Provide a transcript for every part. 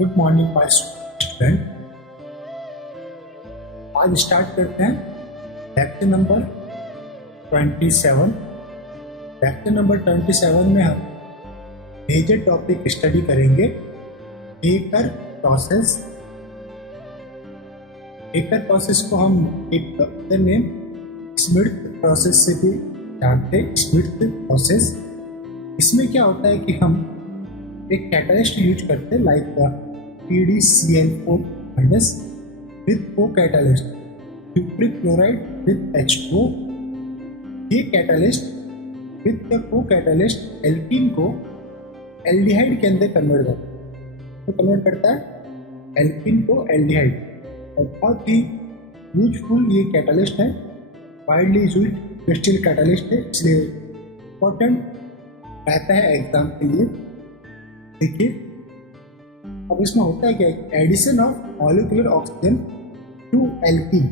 Good morning my student. आज start करते हैं लेक्चर नंबर 27। लेक्चर नंबर 27 में हम मेजर टॉपिक स्टडी करेंगे बेकर प्रोसेस। बेकर प्रोसेस को हम एक अदर नेम स्मिथ प्रोसेस से भी जानते हैं, स्मिथ प्रोसेस। इसमें क्या होता है कि हम एक कैटलिस्ट यूज करते हैं like PDCl4- with co-catalyst cupric chloride with H2O। ये catalyst with the co-catalyst alkene को एल्डिहाइड के अंदर कन्वर्ट करता है। तो कन्वर्ट करता है एल्कीन को एल्डिहाइड। और बहुत ही यूजफुल ये कैटलिस्ट है, वाइडली यूज्ड क्रिस्टल कैटलिस्ट है, इसलिए इम्पोर्टेंट रहता है एग्जाम के लिए। देखिए अब इसमें होता है क्या, addition of molecular oxygen to alkene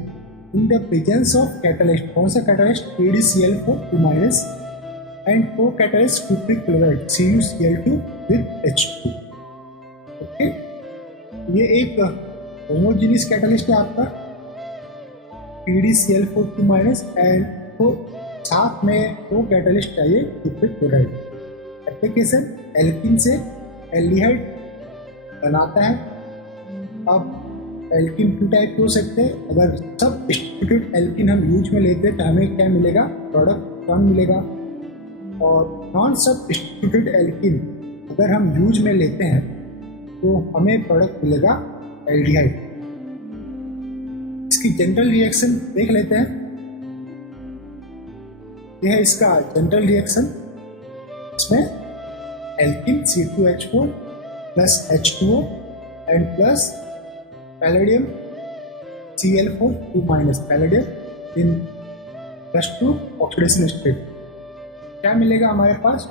in the presence of catalyst. कौन सा catalyst? PDCl4- and co catalyst cupric chloride CuCl2 with H2। Okay, ये एक होमोजेनियस कैटलिस्ट है आपका PDCl4- एंड तो साथ में दो कैटलिस्ट चाहिए क्यूप्रिक क्लोराइड। एप्लीकेशन एल्कीन से एल्डिहाइड बनाता है। अब एल्कीन टू टाइप के हो सकते हैं। अगर सब सब्स्टिट्यूट एल्कीन हम यूज में लेते हैं तो हमें क्या मिलेगा? प्रोडक्ट 1 मिलेगा। और नॉन सब्स्टिट्यूट एल्कीन अगर हम यूज में लेते हैं तो हमें प्रोडक्ट मिलेगा एल्डिहाइड। इसकी जनरल रिएक्शन देख लेते हैं। यह है इसका जनरल रिएक्शन। इसमें alkene C2H4 plus H2O and plus palladium Cl4- palladium in +2 oxidation state. क्या मिलेगा हमारे पास?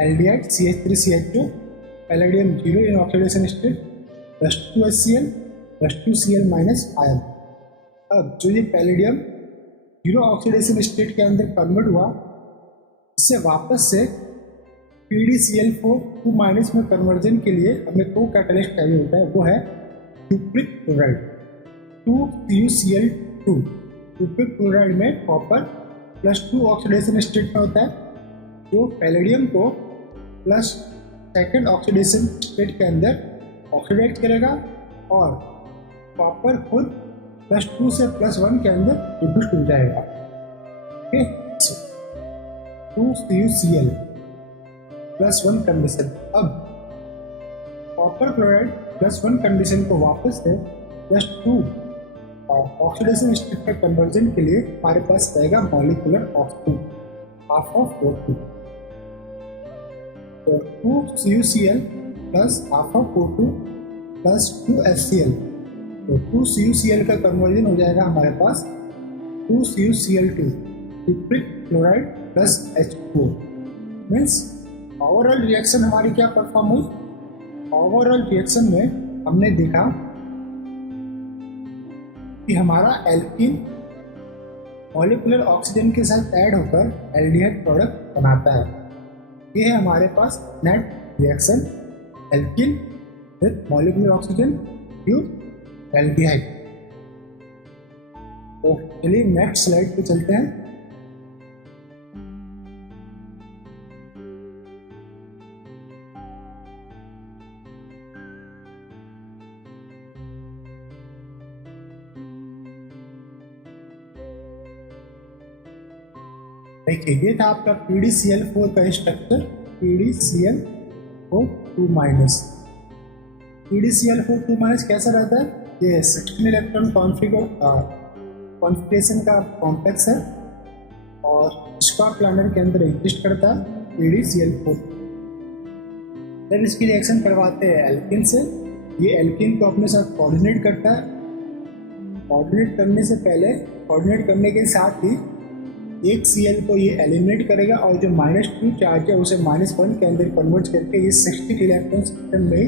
Aldehyde CH3CH2 palladium 0 in oxidation state +2 HCl +2 Cl- ion. अब जो ये पैलेडियम 0 ऑक्सीडेशन स्टेट के अंदर कन्वर्ट हुआ, इससे वापस से PDCl4- में कन्वर्जन के लिए हमें को कैटलिस्ट चाहिए होता है, वो है cupric chloride 2CuCl2। Cupric chloride में कॉपर +2 ऑक्सीडेशन स्टेट में होता है, जो पैलेडियम को प्लस सेकेंड ऑक्सीडेशन स्टेट के अंदर ऑक्सीडाइज करेगा और कॉपर खुद +2 से +1 के अंदर रिड्यूस हो जाएगा। Okay, 2CuCl +1 condition. अब कॉपर क्लोराइड +1 कंडीशन को वापस से +2 ऑक्सीडेशन स्टेट पर कन्वर्जन के लिए हमारे पास रहेगा molecular oxygen half of O2। तो 2CuCl plus half of O2 plus 2 HCl। तो 2CuCl का कन्वर्जन हो जाएगा हमारे पास 2CuCl2 cupric chloride plus H2O। Means overall reaction हमारी क्या परफॉर्म हुई? ओवरऑल रिएक्शन में हमने देखा कि हमारा एल्कीन मॉलिक्यूलर ऑक्सीजन के साथ ऐड होकर एल्डिहाइड प्रोडक्ट बनाता है। ये है हमारे पास net reaction, alkene with molecular oxygen give aldehyde. तो चलिए नेक्स्ट स्लाइड पे चलते हैं। देखिए, ये था आपका PDCl4 का स्ट्रक्चर, PDCl4-। PDCl4- कैसा रहता है? ये 16 इलेक्ट्रॉन कॉन्फ़िगरेशन का कॉम्प्लेक्स है और स्क्वायर प्लानर के अंदर एग्जिस्ट करता है PDCl4। जब इसकी रिएक्शन करवाते हैं एल्कीन से, ये एल्कीन को अपने साथ कोऑर्डिनेट करता है। कोऑर्डिनेट करने से पहले, कोऑर्डिनेट करने के साथ ही एक Cl को ये एलिमिनेट करेगा और जो -2 चार्ज है उसे -1 के अंदर कन्वर्ट करके ये 16 इलेक्ट्रॉन सिस्टम में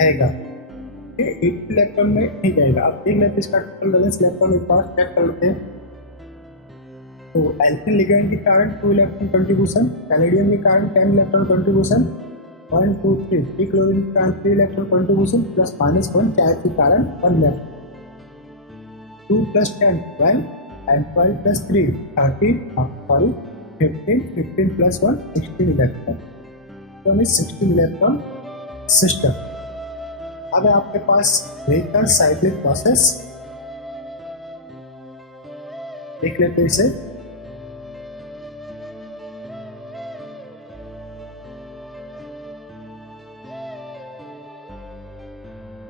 रहेगा। 8 इलेक्ट्रॉन में नहीं जाएगा। अब देख लेते हैं इसका टोटल बैलेंस इलेक्ट्रॉन एक बार चेक कर लेते हैं। तो एल्कीन लिगैंड के कारण 2 इलेक्ट्रॉन कंट्रीब्यूशन, पैलेडियम के कारण 10 इलेक्ट्रॉन कंट्रीब्यूशन, 1 2 3 3 क्लोरीन के कारण 3 electron contribution plus minus 1 charge के कारण 1 electron 2 plus 10 12 and 12 plus 3 13 sorry 15 plus 1 16 electron तो हमें 16 इलेक्ट्रॉन सिस्टम। अब है आपके पास रेखल साइक्लिक प्रोसेस, देख लेते हैं इसे।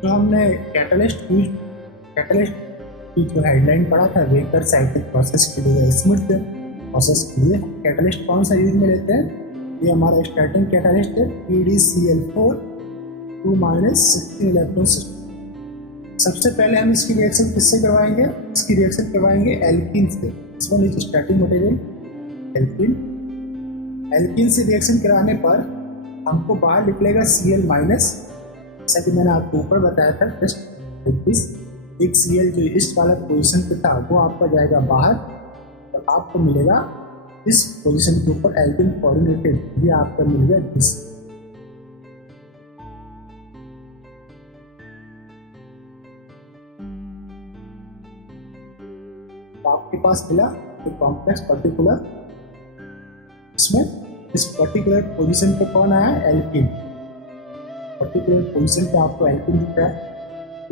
जो हमने कैटलिस्ट की जो हेडलाइन पढ़ा था वेकर साइक्लिक प्रोसेस के लिए, स्मूथ प्रोसेस के लिए कैटलिस्ट कौन सा यूज में लेते हैं? ये हमारा स्टार्टिंग कैटलिस्ट है PdCl4 2 16 इलेक्ट्रॉन सिस्टम। सबसे पहले हम इसकी रिएक्शन किससे करवाएंगे? इसकी रिएक्शन करवाएंगे एल्कीन से। इस one is starting material alkene. Alkene से रिएक्शन कराने पर हमको बाहर निकलेगा Cl माइनस, जैसा कि मैंने आपको ऊपर बताया था। जस्ट एक Cl जो ईस्ट वाला पोजीशन पे था वो आपका जाएगा बाहर और आपको मिलेगा इस पोजीशन के ऊपर एल्कीन कोऑर्डिनेटेड, ये आपका मिल गया दिस। तो आपके पास मिला एक कॉम्प्लेक्स पर्टिकुलर, इसमें इस पर्टिकुलर पोजीशन पे कौन आया? एल्कीन। पर्टिकुलर पोजीशन पे आपको एल्कीन दिख रहा है।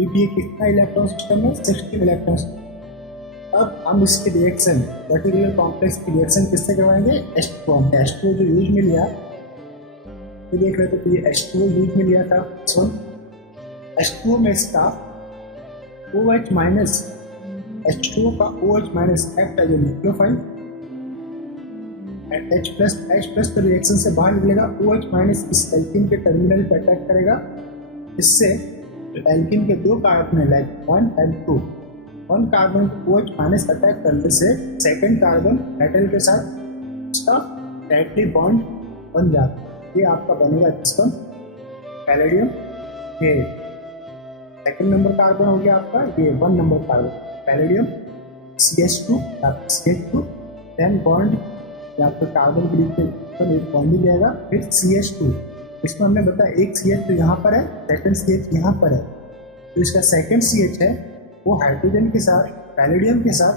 ये कितना इलेक्ट्रॉन सिस्टम है? 16 इलेक्ट्रॉन। अब हम इसकी रिएक्शन पर्टिकुलर कॉम्प्लेक्स की रिएक्शन किससे करवाएंगे? H2। हमने H2 जो यूज में लिया, ये देख रहे थे तो ये H2 यूज में लिया था। H2 में इसका OH माइनस, H2 का OH minus act as a nucleophile and H plus तो रिएक्शन से बाहर निकलेगा। OH माइनस इस एल्कीन के टर्मिनल पर अटैक करेगा, इससे एल्कीन के दो कार्बन है like 1 and 2, 1 carbon OH minus attack करने से सेकंड कार्बन मेटल के साथ इसका डायरेक्टली बॉन्ड बन जाता है। ये आपका बनेगा किसका? पैलेडियम। ये सेकंड नंबर कार्बन हो गया आपका, ये 1 number carbon palladium CH2 then bond आपका कार्बन के लिए एक बॉन्ड ही जाएगा, फिर CH2। इसमें हमने बताया एक CH तो यहाँ पर है, सेकंड CH यहाँ पर है, तो इसका सेकंड CH है वो हाइड्रोजन के साथ पैलेडियम के साथ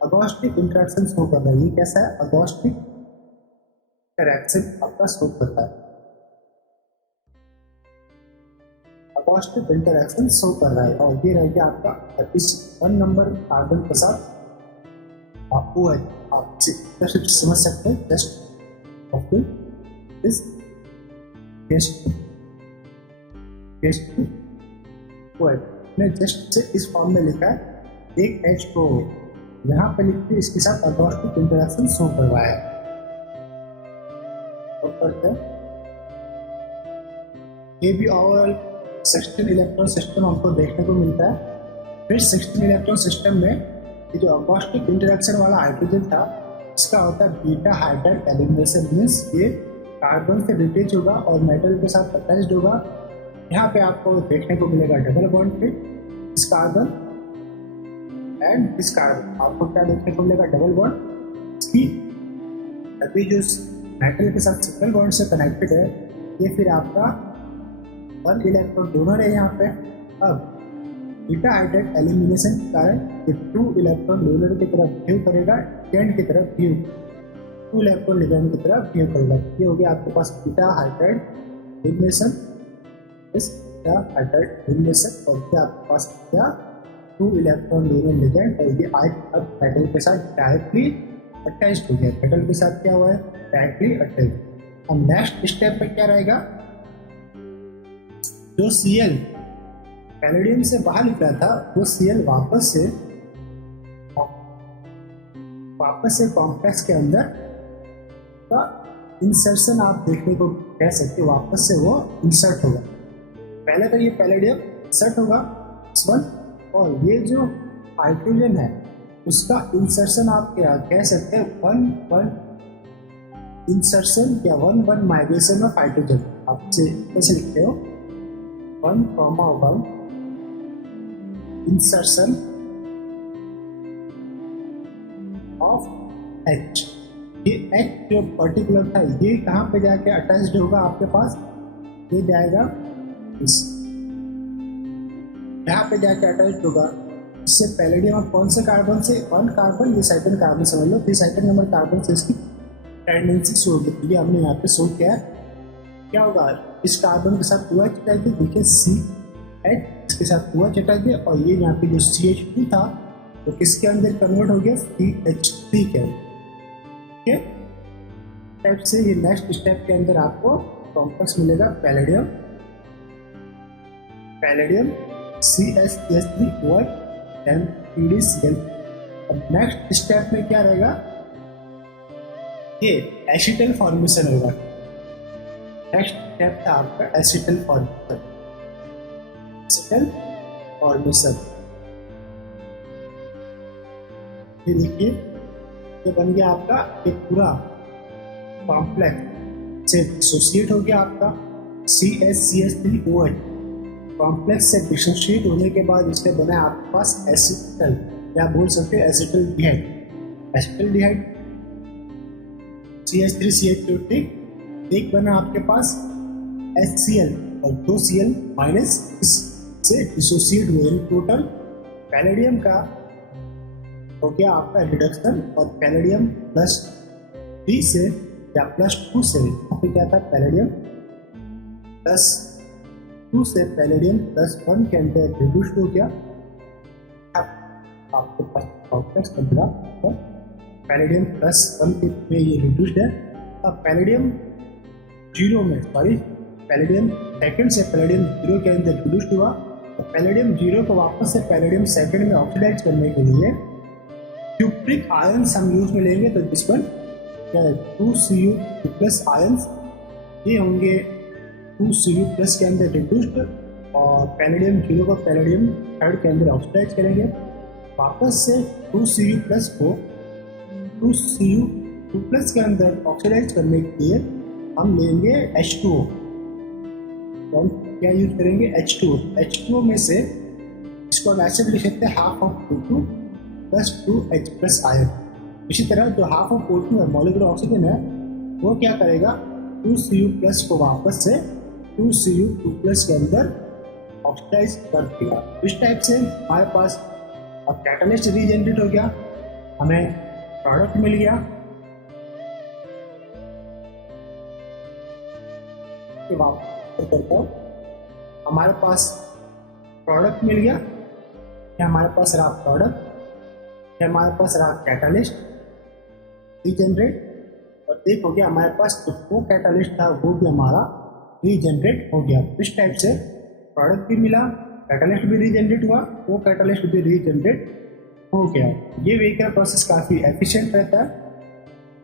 अगॉस्टिक इंटरेक्शन शो कर रहा है। ये कैसा है? अगॉस्टिक इंटरेक्शन आपका शो करता है, अगॉस्टिक इंटरेक्शन शो कर रहा है। और ये रह गया आपका इस 1 नंबर कार्बन के साथ आपको आप समझ सकते हैं। जस्ट ओके इस ने जस्ट से इस फॉर्म में लिखा है एक H2 यहाँ पे लिख के इसके साथ अगॉस्टिक इंटरेक्शन शो करवाया है। और करते हैं ये भी ओवरऑल 16 इलेक्ट्रॉन सिस्टम हमको देखने को मिलता है। फिर 16 इलेक्ट्रॉन सिस्टम में ये जो अगॉस्टिक इंटरेक्शन वाला हाइड्रोजन था इसका होता है बीटा हाइड्राइड एलिमिनेशन, मीन्स ये कार्बन से डिटेच होगा और मेटल के साथ अटैच्ड होगा। यहाँ पे आपको देखने को मिलेगा डबल बॉन्ड फिर इस कार्बन एंड इस कार्बन, आपको क्या देखने को मिलेगा? Double bond. इसकी अभी जो मेटल के साथ सिंगल बॉन्ड से कनेक्टेड है ये फिर आपका 1 इलेक्ट्रॉन डोनर है यहाँ पे। अब बीटा हाइड्राइड एलिमिनेशन के कारण ये 2 इलेक्ट्रॉन डोनर की तरफ व्यू करेगा, लिगैंड की तरफ व्यू 2 इलेक्ट्रॉन लिगैंड की तरफ व्यू करेगा। ये हो गया आपके पास बीटा हाइड्राइड एलिमिनेशन, इस बीटा हाइड्राइड एलिमिनेशन। और ये आपके पास क्या? 2 इलेक्ट्रॉन डोनर लिगैंड, और ये अब मेटल के साथ डायरेक्टली अटैच्ड हो गया। मेटल के साथ क्या हुआ है? Directly attach. अब नेक्स्ट स्टेप पे क्या रहेगा? जो Cl पैलेडियम से बाहर निकला था वो Cl वापस से कॉम्प्लेक्स के अंदर का इंसर्शन आप देखने को कह सकते हो, वापस से वो इंसर्ट होगा। पहले तो ये पैलेडियम इंसर्ट होगा इस वन, और ये जो हाइड्रोजन है उसका इंसर्शन आप क्या कह सकते हैं? 1-1 इंसर्शन या 1-1 माइग्रेशन ऑफ हाइड्रोजन। आप कैसे लिखते हो? 1,1 इंसर्शन ऑफ H। ये H जो पर्टिकुलर था ये कहाँ पे जाके अटैच्ड होगा? आपके पास ये जाएगा इस, यहाँ पे जाके अटैच होगा। इससे पैलेडियम आप कौन से कार्बन से, 1 कार्बन, ये सेकंड कार्बन समझ लो, फिर सेकंड नंबर कार्बन से इसकी टेंडेंसी शो होती है, हमने यहाँ पे शो किया है। क्या होगा, इस कार्बन के साथ OH हटा दिया, देखिए CH, इसके साथ OH हटा दिया, और ये यहाँ पे जो CH2 था तो किसके अंदर कन्वर्ट हो गया, CH3 के अंदर। ठीक है, स्टेप से ये नेक्स्ट स्टेप के अंदर आपको कॉम्प्लेक्स मिलेगा palladium, palladium CH3OH and PDCl। अब नेक्स्ट स्टेप में क्या रहेगा, ये एसिटल फॉर्मेशन होगा। नेक्स्ट स्टेप था आपका एसिटल फॉर्मेशन, एसिटल फॉर्मेशन। ये देखिए, ये बन गया आपका एक पूरा कॉम्प्लेक्स से डिसोसिएट हो गया आपका CH3OH। कॉम्प्लेक्स से डिसोसिएट होने के बाद इससे बना आपके पास एसिटल, या बोल सकते हैं एसिटल डिहाइड, एसिटल डिहाइड CH3CH2। ठीक, एक बना आपके पास HCl और 2 Cl माइनस से डिसोसिएट हुए, टोटल पैलेडियम का हो गया आपका रिडक्शन। और पैलेडियम +3 से या +2 से, यहाँ पे क्या था, पैलेडियम +2 से पैलेडियम +1 के अंदर रिड्यूस्ड हो गया। अब आपके पास कॉम्प्लेक्स बन गया, पैलेडियम +1 में ये रिड्यूस्ड है। अब पैलेडियम 0 में, सॉरी, पैलेडियम सेकंड से पैलेडियम 0 के अंदर रिड्यूस्ड हुआ। तो पैलेडियम 0 को वापस से पैलेडियम सेकंड में ऑक्सीडाइज करने के लिए क्यूप्रिक आयंस हम यूज में लेंगे। तो दिस वन क्या है, 2Cu+ आयंस, ये होंगे 2Cu+ के अंदर रिड्यूस्ड, और पैलेडियम 0 को पैलेडियम थर्ड के अंदर ऑक्सीडाइज करेंगे। वापस से 2Cu+ को 2Cu2+ के अंदर ऑक्सीडाइज करने के लिए हम लेंगे H2O। तो हम क्या यूज करेंगे, H2O। H2O में से इसको हम ऐसे भी लिख सकते हैं ½ + 2H+ आयन। इसी तरह जो ½ है मॉलिक्यूलर ऑक्सीजन है, वो क्या करेगा, 2Cu+ को वापस से 2Cu2+ के अंदर ऑक्सीडाइज कर देगा। इस टाइप से हमारे पास अब कैटलिस्ट रीजनरेट हो गया, हमें प्रोडक्ट मिल गया। करता हूँ, हमारे पास प्रोडक्ट मिल गया, या हमारे पास रहा प्रोडक्ट, या हमारे पास रहा कैटलिस्ट रीजनरेट, और एक हो गया हमारे पास जो कैटलिस्ट था वो भी हमारा रीजनरेट हो गया। इस टाइप से प्रोडक्ट भी मिला, कैटलिस्ट भी रीजनरेट हुआ, वो कैटलिस्ट भी रीजनरेट हो गया। ये व्हीकल प्रोसेस काफ़ी एफिशिएंट रहता है।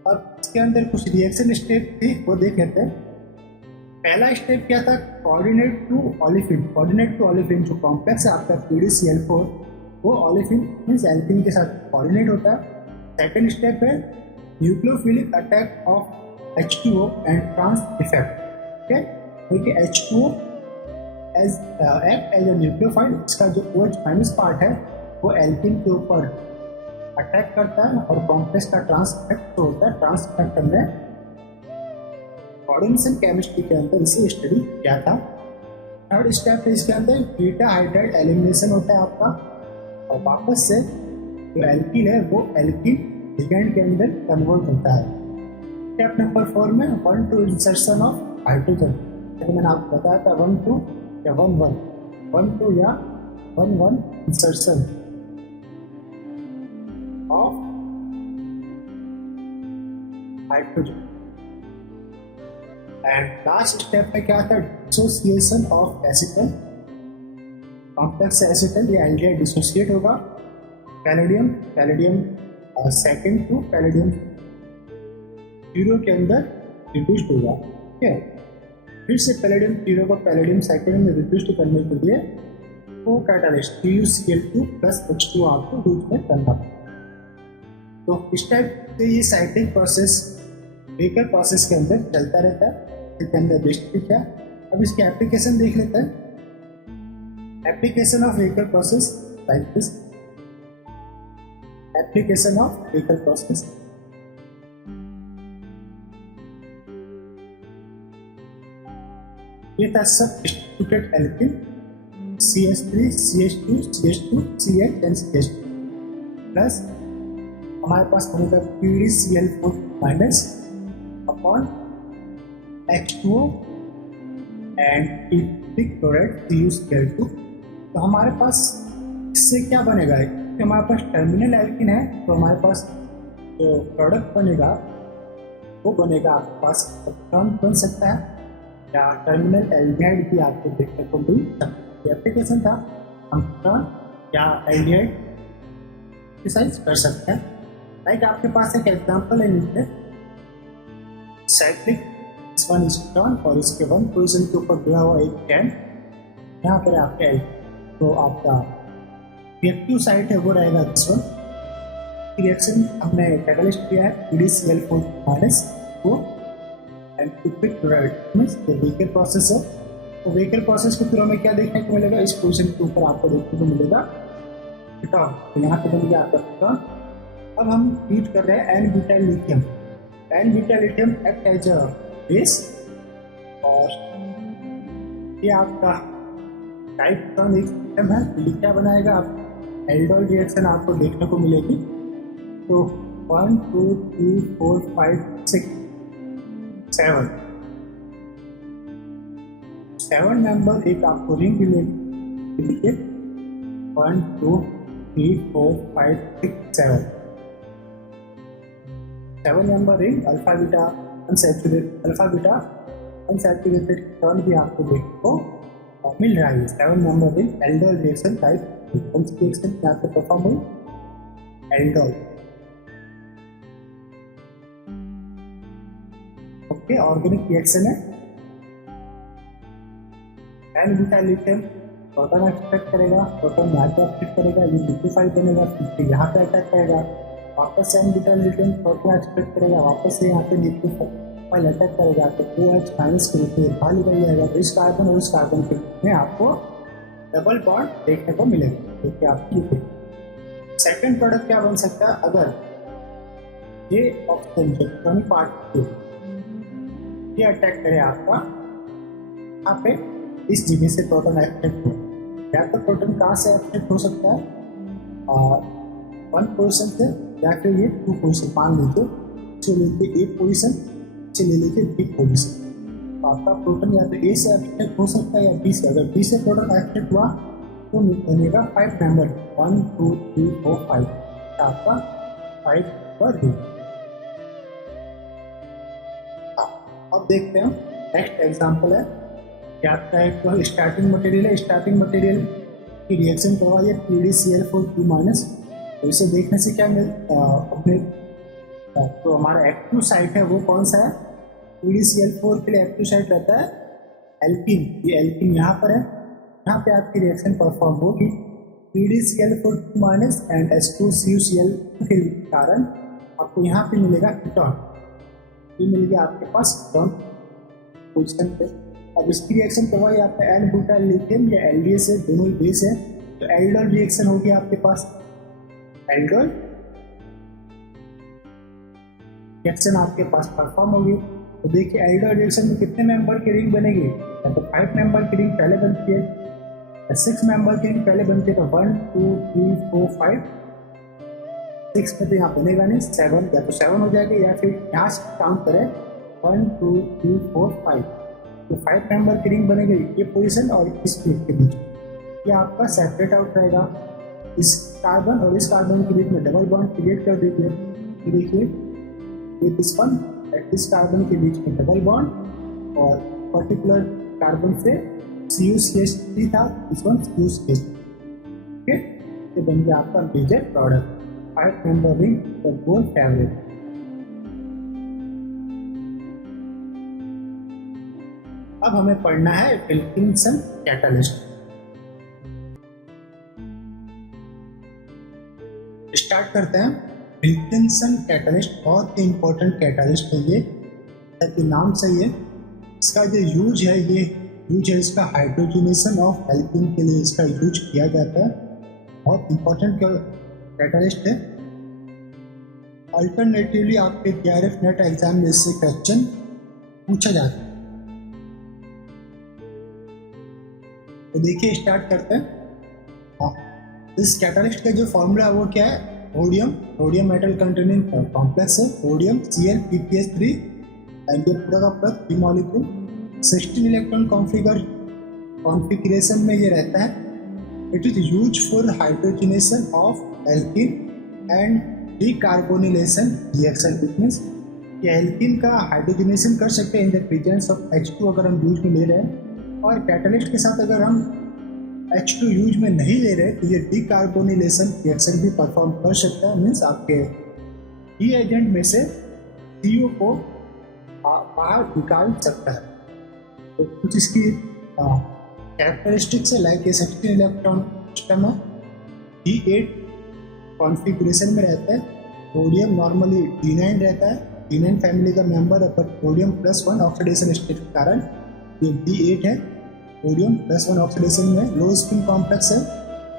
अब इसके अंदर कुछ रिएक्शन स्टेप थी, वो देख लेते हैं। पहला स्टेप क्या था, coordinate to olefin. Coordinate to olefin जो कॉम्प्लेक्स है आपका PDCl4, वो ओलेफिन मीन्स एल्किन के साथ कोऑर्डिनेट होता है। सेकंड स्टेप है nucleophilic attack of H2O and trans effect. ठीक है, क्योंकि H2O act as a nucleophile, इसका जो OH- पार्ट है वो एल्किन के ऊपर अटैक करता है, और कॉम्प्लेक्स का ट्रांस इफेक्ट होता है, ट्रांस इफेक्ट करने कोऑर्डिनेशन केमिस्ट्री के अंदर इसे स्टडी किया था। थर्ड स्टेप है इसके अंदर बीटा हाइड्राइड एलिमिनेशन होता है आपका, और वापस से जो एल्किल है वो एल्किल लिगेंड के अंदर कन्वर्ट होता है। स्टेप नंबर 4 में 1-2 इंसर्शन ऑफ हाइड्रोजन, जैसे मैंने आपको बताया था 1-2 या 1-1, 1-2 या 1-1 insertion of hydrogen. And last step में क्या था, dissociation of acetal. Complex acetal या एल्डिहाइड डिसोसिएट होगा, पैलेडियम सेकंड टू पैलेडियम 0 के अंदर रिड्यूस्ड होगा। ठीक है, फिर से पैलेडियम 0 को पैलेडियम सेकंड में रिड्यूस्ड करने के लिए वो कैटालिस्ट CuCl2+ H2 आपको यूज में करना। तो इस टाइप से ये साइक्लिक प्रोसेस व्हीकल प्रोसेस के अंदर चलता रहता है, इसके अंदर बेसिक है। अब इसकी एप्लीकेशन देख लेते हैं। Application of vehicle process like this, application of vehicle process. ये था substituted alkene CH3 CH2 CH2 CH and CH2 plus हमारे पास बनेगा PDCl4 minus upon H2O and electric chloride CuCl2। तो हमारे पास इससे क्या बनेगा कि हमारे पास टर्मिनल एल्कीन है, तो हमारे पास जो प्रोडक्ट बनेगा वो बनेगा आपके पास टर्म बन सकता है या टर्मिनल एल्डिहाइड भी आपको देखने को मिल सकता है। एप्लीकेशन था हम टर्म या एल्डिहाइड डिसाइड कर सकते हैं। लाइक आपके पास एक एग्जांपल है नीचे साइक्लिक वन इज टर्न और इसके वन पोजीशन के ऊपर दिया हुआ एक कैन, यहाँ पर आपका एल तो आपका रिएक्टिव साइट है वो रहेगा दिस वन। रिएक्शन हमने कैटलिस्ट किया है PDCl4 माइनस वो एंड इलेक्ट्रिक क्लोराइड मींस ये वेकर प्रोसेस है। तो वेकर प्रोसेस के थ्रू हमें क्या देखने को मिलेगा, इस पोजीशन के ऊपर आपको देखने को मिलेगा कीटोन, तो यहाँ पे बन गया आपका कीटोन। अब हम हीट कर रहे हैं n butyl lithium. N butyl lithium act as a base और ये आपका टाइप टर्न एक सिस्टम है, तो ये क्या बनाएगा आप एल्डोल रिएक्शन आपको देखने को मिलेगी। तो 1 2 3 4 5 6 7 मेंबर एक आपको रिंग मिलेगी 1 2 3 4 5 6 7 member ring alpha beta unsaturated turn भी आपको देखने को मिल रहा है। 7 member ring aldol reaction type कौन सी रिएक्शन क्या पे परफॉर्म हुई, एल्डोल। ओके, ऑर्गेनिक रिएक्शन है। N butyl lithium proton extract करेगा, प्रोटॉन यहाँ पे एक्सट्रैक्ट करेगा, ये लिक्विफाई बनेगा, फिर यहाँ पे अटैक करेगा, वापस n butyl lithium proton extract करेगा, वापस से यहाँ पे लिक्विफाई अटैक करेगा, तो OH माइनस के रूप में बाहर निकल जाएगा। तो इस कार्बन और इस कार्बन के रूप में आपको डबल बॉन्ड देखने को मिलेगा, जो कि आपकी सेकंड प्रोडक्ट क्या बन सकता है, अगर ये ऑक्सीजन जो पार्ट ये अटैक करे आपका यहाँ पे इस जगह से प्रोटॉन एक्सट्रैक्ट हो, या तो प्रोटॉन कहाँ से एक्सट्रैक्ट हो सकता है और 1 पोजीशन से, या फिर ये 2 पोजीशन मान लीजिए, चलिए लेके A पोजीशन, चलिए लेके B पोजीशन। तो आपका प्रोटॉन या तो A से एक्सट्रैक्ट हो सकता है या B से। अगर B से प्रोटॉन एक्सट्रैक्ट हुआ तो बनेगा 5 मेंबर 1 2 3 4 5, आपका 5 पर ring। अब देखते हैं नेक्स्ट एग्जांपल है कि आपका एक स्टार्टिंग मटेरियल है। स्टार्टिंग मटेरियल की रिएक्शन करवा दिया PDCl4 माइनस, तो इसे देखने से क्या अपने तो हमारा एक्टिव साइट है वो कौन सा है, PDCl4 के लिए एक्टिव साइट रहता है एल्कीन। ये एल्कीन यहाँ पर है, यहाँ पे आपकी रिएक्शन परफॉर्म होगी PDCl4 माइनस एंड H2CuCl के कारण आपको यहाँ पे मिलेगा कीटोन। ये मिल गया आपके पास कीटोन पोजीशन पे। अब इसकी रिएक्शन करवाई आपका एन ब्यूटाइल लिथियम या LDS है, दोनों ही बेस है, तो एल्डोल रिएक्शन होगी आपके पास। एल्डोल रिएक्शन आपके पास परफॉर्म होगी। तो देखिए एल्डोल रिएक्शन में कितने मेंबर की रिंग बनेगी, या तो 5 मेंबर की रिंग पहले बनती है, 6 मेंबर की रिंग पहले बनती है। तो 1 2 3 4 5 6 में तो यहाँ बनेगा नहीं, 7 या तो 7 हो जाएगा, या फिर यहाँ से काउंट करें 1 2 3 4 5, तो 5 मेंबर की रिंग बनेगी ये पोजीशन और इस प्लेट के बीच। ये आपका सेपरेट आउट रहेगा, इस कार्बन और इस कार्बन के बीच में डबल बॉन्ड क्रिएट कर दीजिए। देखिए ये दिस वन इस कार्बन के बीच में डबल बॉन्ड और पर्टिकुलर कार्बन से CuCH3 था, दिस वन CuCH। ओके, ये बन गया आपका major product 5 member ring the gold favourite. अब हमें पढ़ना है विल्किंसन कैटलिस्ट। स्टार्ट करते हैं। विल्किंसन कैटलिस्ट बहुत ही इंपॉर्टेंट कैटलिस्ट है ये, ताकि नाम सही है। इसका जो यूज है, ये यूज है इसका हाइड्रोजनेशन ऑफ एल्कीन के लिए इसका यूज किया जाता है। बहुत इंपॉर्टेंट कैटलिस्ट है। अल्टरनेटिवली आपके JRF नेट एग्जाम में इससे क्वेश्चन पूछा जाता है। तो देखिए स्टार्ट करते हैं। इस कैटालिस्ट का जो फॉर्मूला है वो क्या है, रोडियम मेटल कंटेनिंग कॉम्प्लेक्स है, रोडियम Cl2ppH3 एंड ये पूरा का पूरा 3 मॉलिक्यूल 16 इलेक्ट्रॉन कॉन्फ़िगरेशन में ये रहता है। It is use for hydrogenation of alkene and decarbonylation reaction. It means कि एल्कीन का हाइड्रोजनेशन कर सकते हैं इन द प्रेजेंस ऑफ H2 अगर हम यूज में ले रहे हैं, और कैटालिस्ट के साथ अगर हम H2 यूज में नहीं ले रहे तो ये डीकार्बोनिलेशन रिएक्शन भी परफॉर्म कर सकता है। मीन्स आपके रिएजेंट में से CO को बाहर निकाल सकता है। तो कुछ इसकी कैरेक्टरिस्टिक्स है, लाइक ये 16 इलेक्ट्रॉन सिस्टम है, D8 कॉन्फ़िगरेशन में रहता है, रोडियम नॉर्मली D9 रहता है, D9 फैमिली का मेंबर है, बट रोडियम +1 ऑक्सीडेशन स्टेट के कारण ये D8 है। रोडियम +1 ऑक्सीडेशन में लो स्पिन कॉम्प्लेक्स है,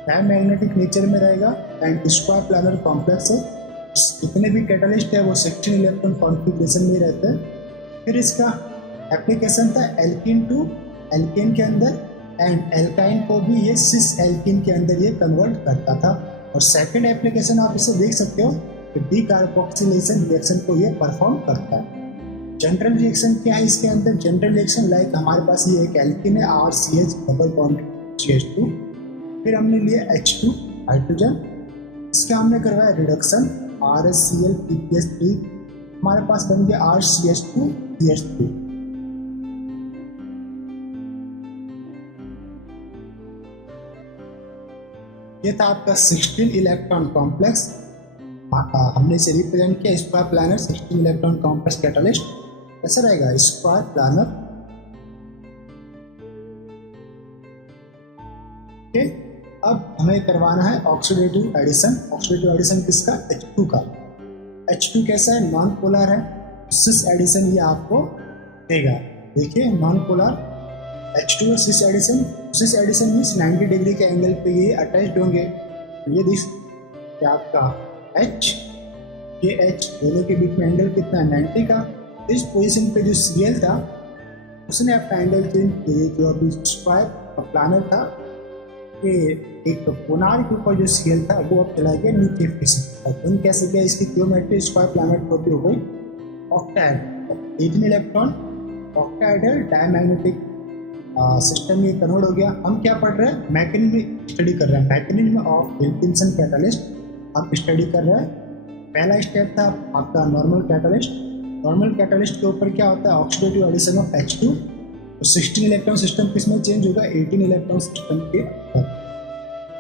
डायमैग्नेटिक नेचर में रहेगा एंड स्क्वायर प्लानर कॉम्प्लेक्स है। जितने भी कैटालिस्ट है वो 16 इलेक्ट्रॉन कॉन्फ़िगरेशन में रहते हैं। फिर इसका एप्लीकेशन था एल्कीन टू एल्केन के अंदर, एंड एल्काइन को भी ये सिस एल्कीन के अंदर ये कन्वर्ट करता था। और सेकंड एप्लीकेशन आप इसे देख सकते हो कि डीकार्बोक्सिलेशन रिएक्शन को ये परफॉर्म करता है। जनरल रिएक्शन क्या है इसके अंदर, जनरल रिएक्शन लाइक हमारे पास ये एक एल्कीन है RCH डबल बॉन्ड CH2, फिर हमने लिया H2 हाइड्रोजन, इसका हमने करवाया रिडक्शन RHCl2PPH3, हमारे पास बन गया RCH2CH3। ये था आपका 16 इलेक्ट्रॉन कॉम्प्लेक्स। हमने इसे रिप्रेजेंट किया square planar 16 electron complex catalyst. कैसा रहेगा स्क्वायर प्लानर। ओके, अब हमें करवाना है ऑक्सीडेटिव एडिशन। ऑक्सीडेटिव एडिशन किसका, H2 का। H2 कैसा है, नॉन पोलर है, सिस एडिशन ये आपको देगा। देखिए non polar H2 cis addition means 90 degree के एंगल पे ये अटैच्ड होंगे। ये देख आपका H, ये H दोनों के बीच में एंगल कितना है, 90 का। इस पोजीशन पे जो Cl था उसने अपना एंगल चेंज किया, जो अभी स्क्वायर प्लानर था कि एक कोनार के ऊपर जो Cl था वो अब चला गया नीचे फेस। और तुम कैसे गया, इसकी ज्योमेट्री स्क्वायर प्लानर होती हो गई octahedral, 18 electron octahedral diamagnetic system में कन्वर्ट हो गया। हम क्या पढ़ रहे हैं, मैकेनिज्म स्टडी कर रहे हैं, मैकेनिज्म ऑफ विल्किंसन कैटालिस्ट हम स्टडी कर रहे हैं। पहला स्टेप था आपका नॉर्मल कैटालिस्ट। नॉर्मल कैटालिस्ट के ऊपर क्या होता है, ऑक्सीडेटिव एडिशन ऑफ H2। तो 16 इलेक्ट्रॉन सिस्टम किसमें चेंज होगा, 18 इलेक्ट्रॉन सिस्टम के अंदर।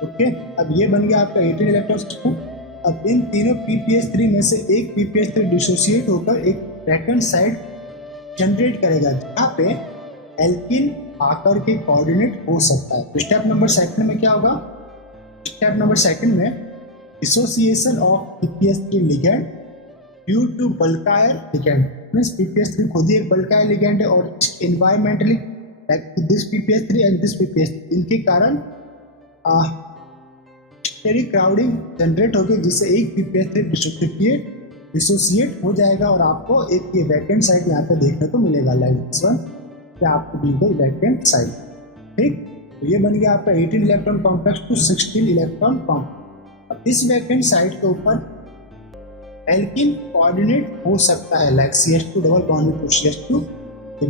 ओके, अब ये बन गया आपका 18 इलेक्ट्रॉन सिस्टम। अब इन तीनों PPH3 में से एक PPH3 डिसोसिएट होकर एक वैकेंट साइट जनरेट करेगा जहाँ पे एल्कीन आकर के कोऑर्डिनेट हो सकता है। तो स्टेप नंबर सेकंड में क्या होगा, स्टेप नंबर सेकंड में dissociation of PPH3 ligand due to bulkier ligand. Means PPH3 खुद ही एक बल्कायर लिगैंड है और environmentally this PPH3 and this PPH3 इनके कारण स्टेरिक क्राउडिंग जनरेट होगी, जिससे एक PPH3 डिसोसिएट हो जाएगा और आपको एक ये वैकेंट साइट यहाँ पे देखने को मिलेगा, लाइक दिस वन क्या आपको दी गई वैकेंट साइट। ठीक, तो ये बन गया आपका 18 electron complex to 16 electron complex. अब इस वैकेंट साइट के ऊपर एल्कीन कोऑर्डिनेट हो सकता है, like CH2 double bond to CH2।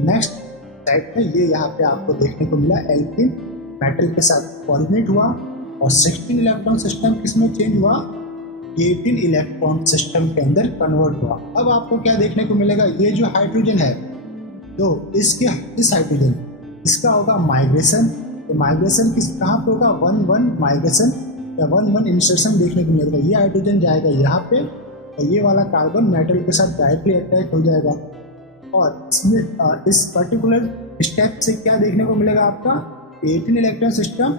Next site में ये यहाँ पे आपको देखने को मिला, एल्कीन मेटल के साथ कोऑर्डिनेट हुआ और 16 इलेक्ट्रॉन सिस्टम किसमें चेंज हुआ, 18 इलेक्ट्रॉन सिस्टम के अंदर कन्वर्ट हुआ। अब आपको क्या देखने को मिलेगा, ये जो हाइड्रोजन है तो इस हाइड्रोजन इसका होगा माइग्रेशन। तो माइग्रेशन किस कहाँ पे होगा, 1-1 माइग्रेशन या 1-1 इंसर्शन देखने को मिलेगा। ये हाइड्रोजन जाएगा यहाँ पे और ये वाला कार्बन मेटल के साथ डायरेक्टली अटैच हो जाएगा। और इसमें इस पर्टिकुलर स्टेप से क्या देखने को मिलेगा, आपका 18 इलेक्ट्रॉन सिस्टम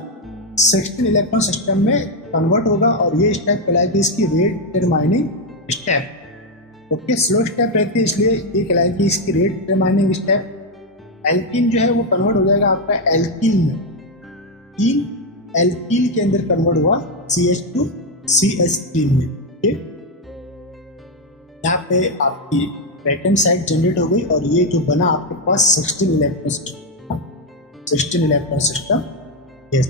16 इलेक्ट्रॉन सिस्टम में कन्वर्ट होगा और ये स्टेप कहलाएगी इसकी rate determining step. Okay, slow step रहती है इसलिए ये कहलाएगी इसकी रेट डिटरमाइनिंग स्टेप। एल्कीन जो है वो कन्वर्ट हो जाएगा आपका एल्कीन में, एल्कीन के अंदर कन्वर्ट हुआ CH2CH3 में। ठीक, यहाँ पे आपकी वैकेंट साइट जनरेट हो गई और ये जो बना आपके पास 16 इलेक्ट्रॉन सिस्टम। यस।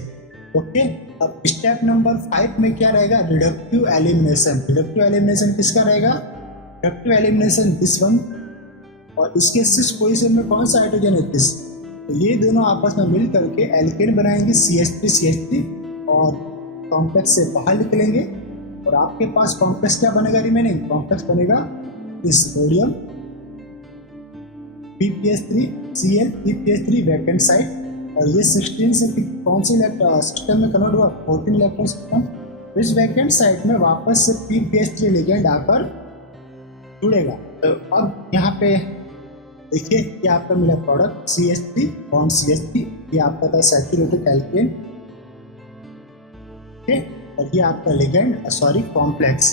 ओके, अब स्टेप नंबर 5 में क्या रहेगा? Reductive elimination. रिडक्टिव एलिमिनेशन किसका रहेगा? रिडक्टिव एलिमिनेशन दिस वन, और इसके 6 पोजीशन में कौन सा हाइड्रोजन है? दिस। तो ये दोनों आपस में मिल करके एल्केन बनाएंगे CH3 और कॉम्प्लेक्स से बाहर निकलेंगे, और आपके पास कॉम्प्लेक्स क्या बनेगा? रिमेनिंग कॉम्प्लेक्स बनेगा इस sodium PPH3Cl PPH3 vacant site, और ये 16 से कौन सी सिस्टम में कन्वर्ट हुआ? 14 इलेक्ट्रॉन सिस्टम। इस वैकेंट साइट में वापस से PPH3 लिगेंड आकर जुड़ेगा। तो अब यहाँ पे देखिए ये आपका मिला प्रोडक्ट CH3 बॉन्ड CH3, ये आपका था सैचुरेटेड एल्केन, और ये आपका ligand sorry complex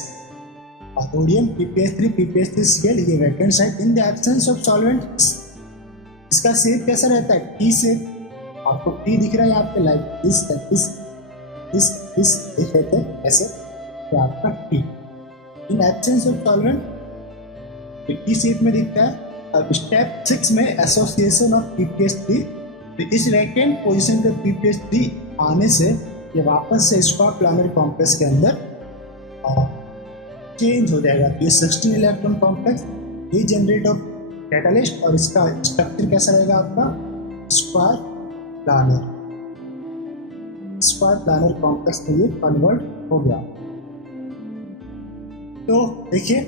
sodium PPH3Cl, ये vacant site. In the absence of solvent इसका शेप कैसा रहता है? T shape. आपको टी दिख रहा है यहाँ पे, लाइक दिस रहते हैं ऐसे, तो आपका T. In absence of solvent T shape में दिखता है। अब स्टेप 6 में एसोसिएशन ऑफ PPH3, तो इस वैकेंट पोजीशन पे PPH3 आने से ये वापस से स्क्वायर प्लानर कॉम्प्लेक्स के अंदर चेंज हो जाएगा। ये 16 इलेक्ट्रॉन कॉम्प्लेक्स ये जनरेट ऑफ कैटालिस्ट, और इसका स्ट्रक्चर कैसा रहेगा आपका? स्क्वायर प्लानर कॉम्प्लेक्स में ये कन्वर्ट हो गया। तो देखिए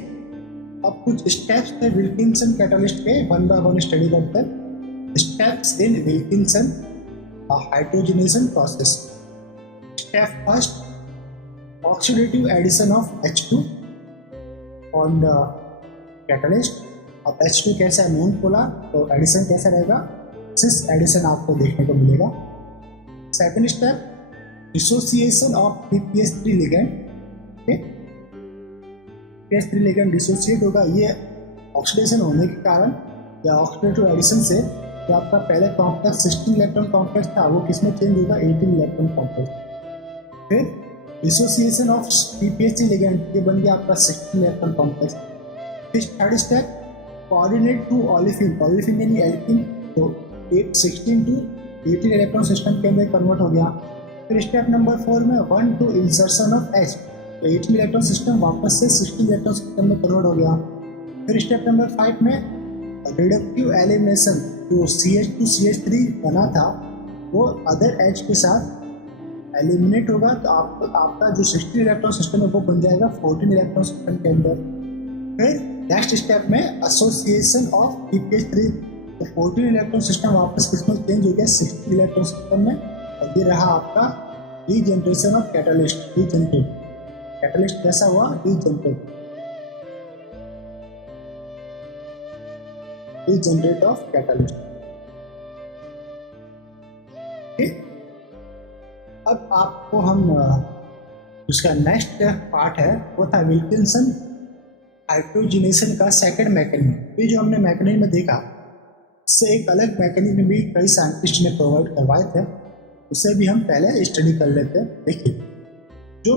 अब कुछ स्टेप्स थे विल्किंसन कैटालिस्ट के, वन बाय वन स्टडी करते हैं। Steps in Wilkinson hydrogenation process. Step first, oxidative addition of H2 on the catalyst. अब H2 कैसा है? नॉन पोलर, तो एडिशन कैसा रहेगा? सिस एडिशन आपको देखने को मिलेगा। Second step, dissociation of PPH3 ligand. PPH3 ligand dissociate होगा, ये ऑक्सीडेशन होने के कारण या ऑक्सीडेटिव एडिशन से जो आपका पहले कॉम्प्लेक्स 16 इलेक्ट्रॉन कॉम्प्लेक्स था वो किसमें चेंज होगा? 18 इलेक्ट्रॉन कॉम्प्लेक्स। फिर डिसोसिएशन ऑफ PPH3 लिगेंड, ये बन गया आपका 16 इलेक्ट्रॉन कॉम्प्लेक्स। फिर third step, coordinate to olefin. Olefin यानी एल्कीन, तो 16 टू 18 इलेक्ट्रॉन सिस्टम के अंदर कन्वर्ट हो गया। फिर स्टेप नंबर 4 में 1 टू इंसर्शन ऑफ H, तो 18 इलेक्ट्रॉन सिस्टम वापस से 16 इलेक्ट्रॉन सिस्टम में कन्वर्ट हो गया। फिर स्टेप नंबर 5 में रिडक्टिव एलिमिनेशन, जो CH2CH3 बना था वो अदर H के साथ एलिमिनेट होगा, तो आपका जो 16 इलेक्ट्रॉन सिस्टम है वो बन जाएगा 14 इलेक्ट्रॉन सिस्टम के अंदर। फिर नेक्स्ट स्टेप में एसोसिएशन ऑफ PPH3, तो 14 इलेक्ट्रॉन सिस्टम वापस किसमें चेंज हो गया? 16 इलेक्ट्रॉन सिस्टम में, और ये रहा आपका regeneration of catalyst. Regenerate catalyst कैसा हुआ? Regenerate of catalyst. अब आपको हम उसका नेक्स्ट पार्ट है वो था विल्किंसन हाइड्रोजनेशन का सेकंड मैकेनिज्म। ये जो हमने मैकेनिज्म में देखा, इससे एक अलग मैकेनिज्म भी कई साइंटिस्ट ने प्रोवाइड करवाए थे, उसे भी हम पहले स्टडी कर लेते हैं। देखिए जो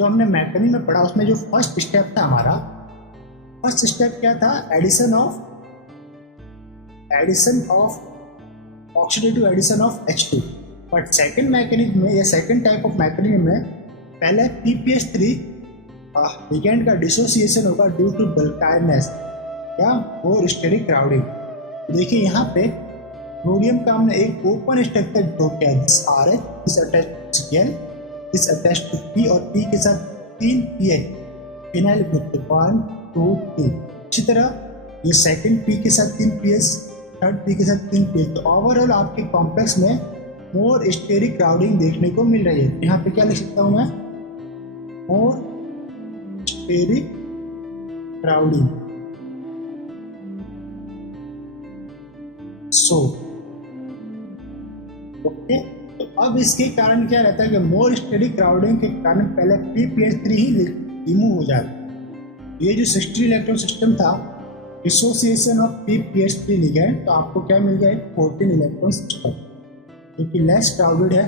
हमने मैकेनिज्म में पढ़ा उसमें जो फर्स्ट स्टेप था हमारा, फर्स्ट स्टेप क्या था? Addition of oxidative addition of H2। But second mechanism में या सेकंड टाइप ऑफ मैकेनिज्म में पहले PPH3 लिगेंड का डिसोसिएशन होगा ड्यू टू बल्काइनेस या और स्टेरिक क्राउडिंग। देखिए यहाँ पे सोडियम का हमने एक ओपन स्ट्रक्चर ड्रॉ किया, this RH is attached to Cl, this attached to P, और P के साथ 3 PH फिनाइल ग्रुप 1 2 3। इसी तरह ये सेकंड P के साथ 3 PH, थर्ड P के साथ 3 PH। तो ओवरऑल आपके कॉम्प्लेक्स में मोर स्टेरिक क्राउडिंग देखने को मिल रही है। यहाँ पे क्या लिख सकता हूँ मैं? मोर स्टेरिक क्राउडिंग। ओके, तो अब इसके कारण क्या रहता है कि मोर स्टेरिक क्राउडिंग के कारण पहले PPH3 ही रिमूव हो जाता है। ये जो 16 इलेक्ट्रॉन सिस्टम था, डिसोसिएशन ऑफ PPH3 लिगेंड, तो आपको क्या मिल गया? 14 इलेक्ट्रॉन सिस्टम जो कि लेस क्राउडेड है।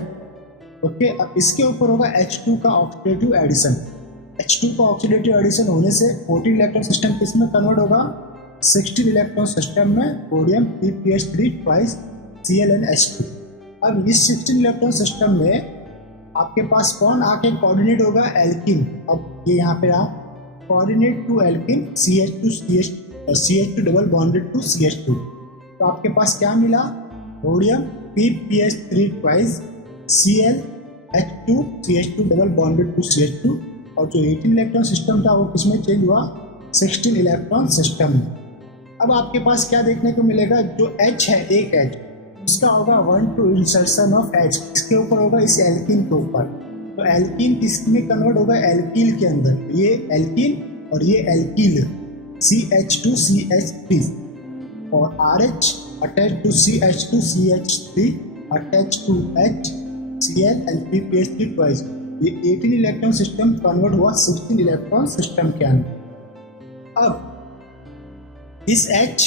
ओके, अब इसके ऊपर होगा H2 का ऑक्सीडेटिव एडिशन। H2 का ऑक्सीडेटिव एडिशन होने से 14 इलेक्ट्रॉन सिस्टम किसमें कन्वर्ट होगा? 16 इलेक्ट्रॉन सिस्टम में sodium PPH3 twice Cl and H2। अब इस 16 इलेक्ट्रॉन सिस्टम में आपके पास कौन आके कोऑर्डिनेट होगा? एल्किन। अब ये यहाँ पे रहा coordinate to alkene CH2 double bonded to CH2। तो आपके पास क्या मिला? Sodium PPH3 twice ClH2 CH2 double bonded to CH2। और जो 18 इलेक्ट्रॉन सिस्टम था वो किसमें चेंज हुआ? 16 इलेक्ट्रॉन सिस्टम में। अब आपके पास क्या देखने को मिलेगा? जो H है, एक H, उसका होगा 1 to इंसर्शन ऑफ H, इसके ऊपर होगा, इस एल्कीन के ऊपर। तो एल्कीन किसमें कन्वर्ट होगा? एल्कील के अंदर। ये एल्कीन और ये एल्कील CH2 CH3 और RH attach to CH2 CH3 attach to H Cl LPPH3 twice. ये 18 इलेक्ट्रॉन सिस्टम कन्वर्ट हुआ 16 इलेक्ट्रॉन सिस्टम के अंदर। अब इस H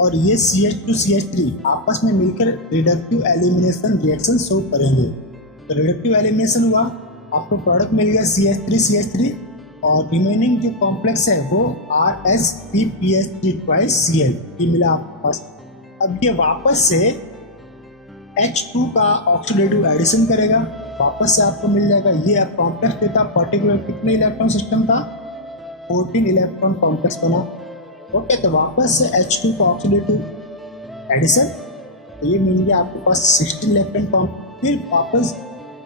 और ये CH2 CH3 आपस में मिलकर रिडक्टिव एलिमिनेशन रिएक्शन शो करेंगे। तो रिडक्टिव एलिमिनेशन हुआ, आपको प्रोडक्ट मिल गया CH3 CH3 और रिमेनिंग जो कॉम्प्लेक्स है वो RSPPH3 ट्वाइस Cl ये मिला आपके पास। अब ये वापस से H2 का ऑक्सीडेटिव एडिशन करेगा, वापस से आपको मिल जाएगा। ये अब कॉम्प्लेक्स देता पर्टिकुलर कितने इलेक्ट्रॉन सिस्टम था? 14 इलेक्ट्रॉन कॉम्प्लेक्स बना। ओके, तो वापस से H2 का ऑक्सीडेटिव एडिशन, तो ये मिल गया आपके पास 16 इलेक्ट्रॉन कॉम्प्लेक्स। फिर वापस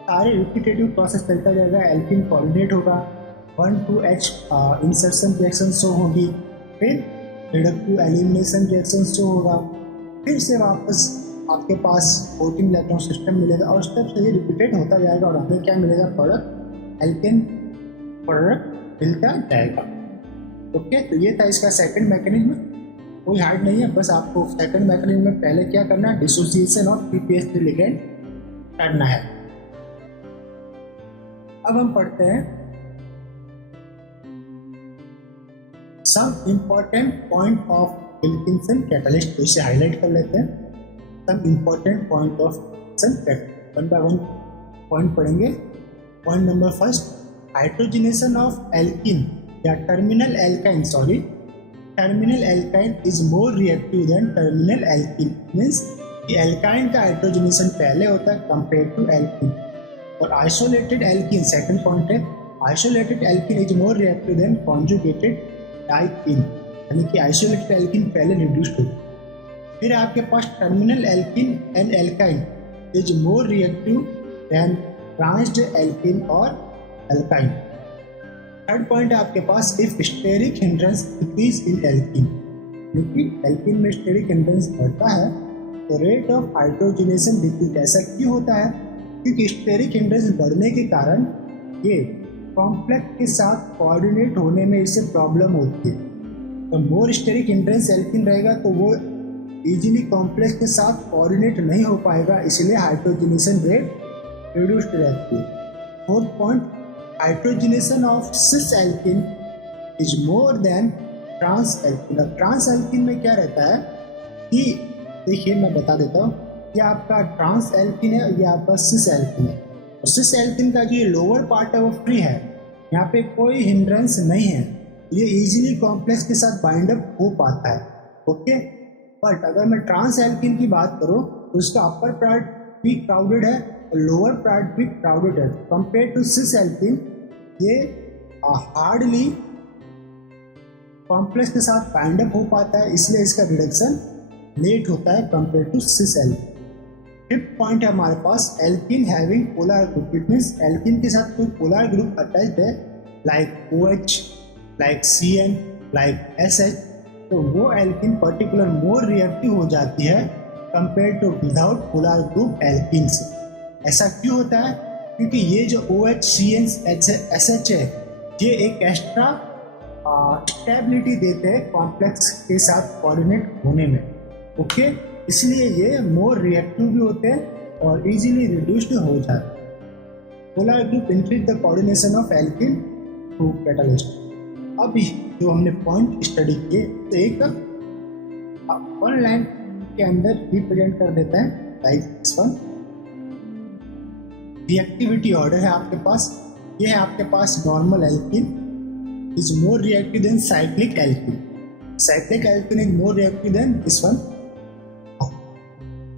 सारे रिपीटेटिव प्रोसेस चलता जाएगा, एल्कीन कोऑर्डिनेट होगा, 1 to H insertion reaction show होगी, फिर रिडक्टिव एलिमिनेशन रिएक्शन शो होगा, फिर से वापस आपके पास 14 इलेक्ट्रॉन सिस्टम मिलेगा और स्टेप से ये रिपीटेड होता जाएगा और हमें क्या मिलेगा? प्रोडक्ट, एल्केन प्रोडक्ट मिलता जाएगा। ओके, तो ये था इसका सेकंड मैकेनिज्म। कोई हार्ड नहीं है, बस आपको सेकंड मैकेनिज्म में पहले क्या करना है? डिसोसिएशन ऑफ PPH3 लिगेंड करना है। अब हम पढ़ते हैं some important point of Wilkinson catalyst. तो इसे हाईलाइट कर लेते हैं। Some important point of one by one point पढ़ेंगे। Point number first, hydrogenation of alkene या terminal alkyne is more reactive than terminal alkene. Means कि एल्काइन का hydrogenation पहले होता है कंपेयर टू एल्किन। और आइसोलेटेड एल्किन, सेकंड पॉइंट है, isolated alkene is more reactive than conjugated diene, यानी कि आइसोलेटेड एल्किन पहले रिड्यूस्ड हो। फिर आपके पास terminal alkene and alkyne is more reactive than trans alkene और एल्काइन। थर्ड पॉइंट है आपके पास, if steric hindrance increase in alkene, क्योंकि एल्किन में स्टेरिक हिंड्रेंस बढ़ता है तो रेट ऑफ हाइड्रोजनेशन डिक्रीज। ऐसा क्यों होता है? क्योंकि स्टेरिक हिंड्रेंस बढ़ने के कारण ये कॉम्प्लेक्स के साथ कोऑर्डिनेट होने में इससे प्रॉब्लम होती है। तो मोर स्टेरिक हिंड्रेंस एल्किन रहेगा तो वो इजीली कॉम्प्लेक्स के साथ कोऑर्डिनेट नहीं हो पाएगा, इसलिए हाइड्रोजनेशन रेट रिड्यूस्ड रहती है। Fourth point, hydrogenation of cis alkene is more than trans alkene. अब ट्रांस एल्किन में क्या रहता है कि देखिए मैं बता देता हूँ, ये आपका ट्रांस एल्किन है, ये आपका सिस एल्किन है। और सिस एल्किन का जो लोअर पार्ट है वो फ्री है, यहाँ पे कोई हिंड्रेंस नहीं है, ये इजीली कॉम्प्लेक्स के साथ बाइंड अप हो पाता है। ओके, बट अगर मैं ट्रांस एल्किन की बात करूँ तो इसका अपर पार्ट भी क्राउडेड है और लोअर पार्ट भी क्राउडेड है। कंपेयर टू सिस एल्किन ये हार्डली कॉम्प्लेक्स के साथ बाइंड अप हो पाता है, इसलिए इसका रिडक्शन लेट होता है compare to cis alkene. Fifth point है हमारे पास, alkene having polar group. It means alkene के साथ कोई पोलर ग्रुप अटैच्ड है, like OH, like CN, like SH, तो वो एल्किन पर्टिकुलर मोर रिएक्टिव हो जाती है compare to without polar group alkene से। ऐसा क्यों होता है? क्योंकि ये जो OH, CN, SH है, ये एक एक्स्ट्रा स्टेबिलिटी देते हैं कॉम्प्लेक्स के साथ कोऑर्डिनेट होने में। ओके, इसलिए ये मोर रिएक्टिव भी होते हैं और इजीली रिड्यूस्ड हो जाते हैं। Polar group increase the coordination of alkene through catalyst. अब जो हमने पॉइंट स्टडी किए तो एक वन लाइन के अंदर रिप्रेजेंट कर देते हैं, like this one. Reactivity order है आपके पास, ये है आपके पास normal alkene is more reactive than cyclic alkene. Cyclic alkene is more reactive than this one.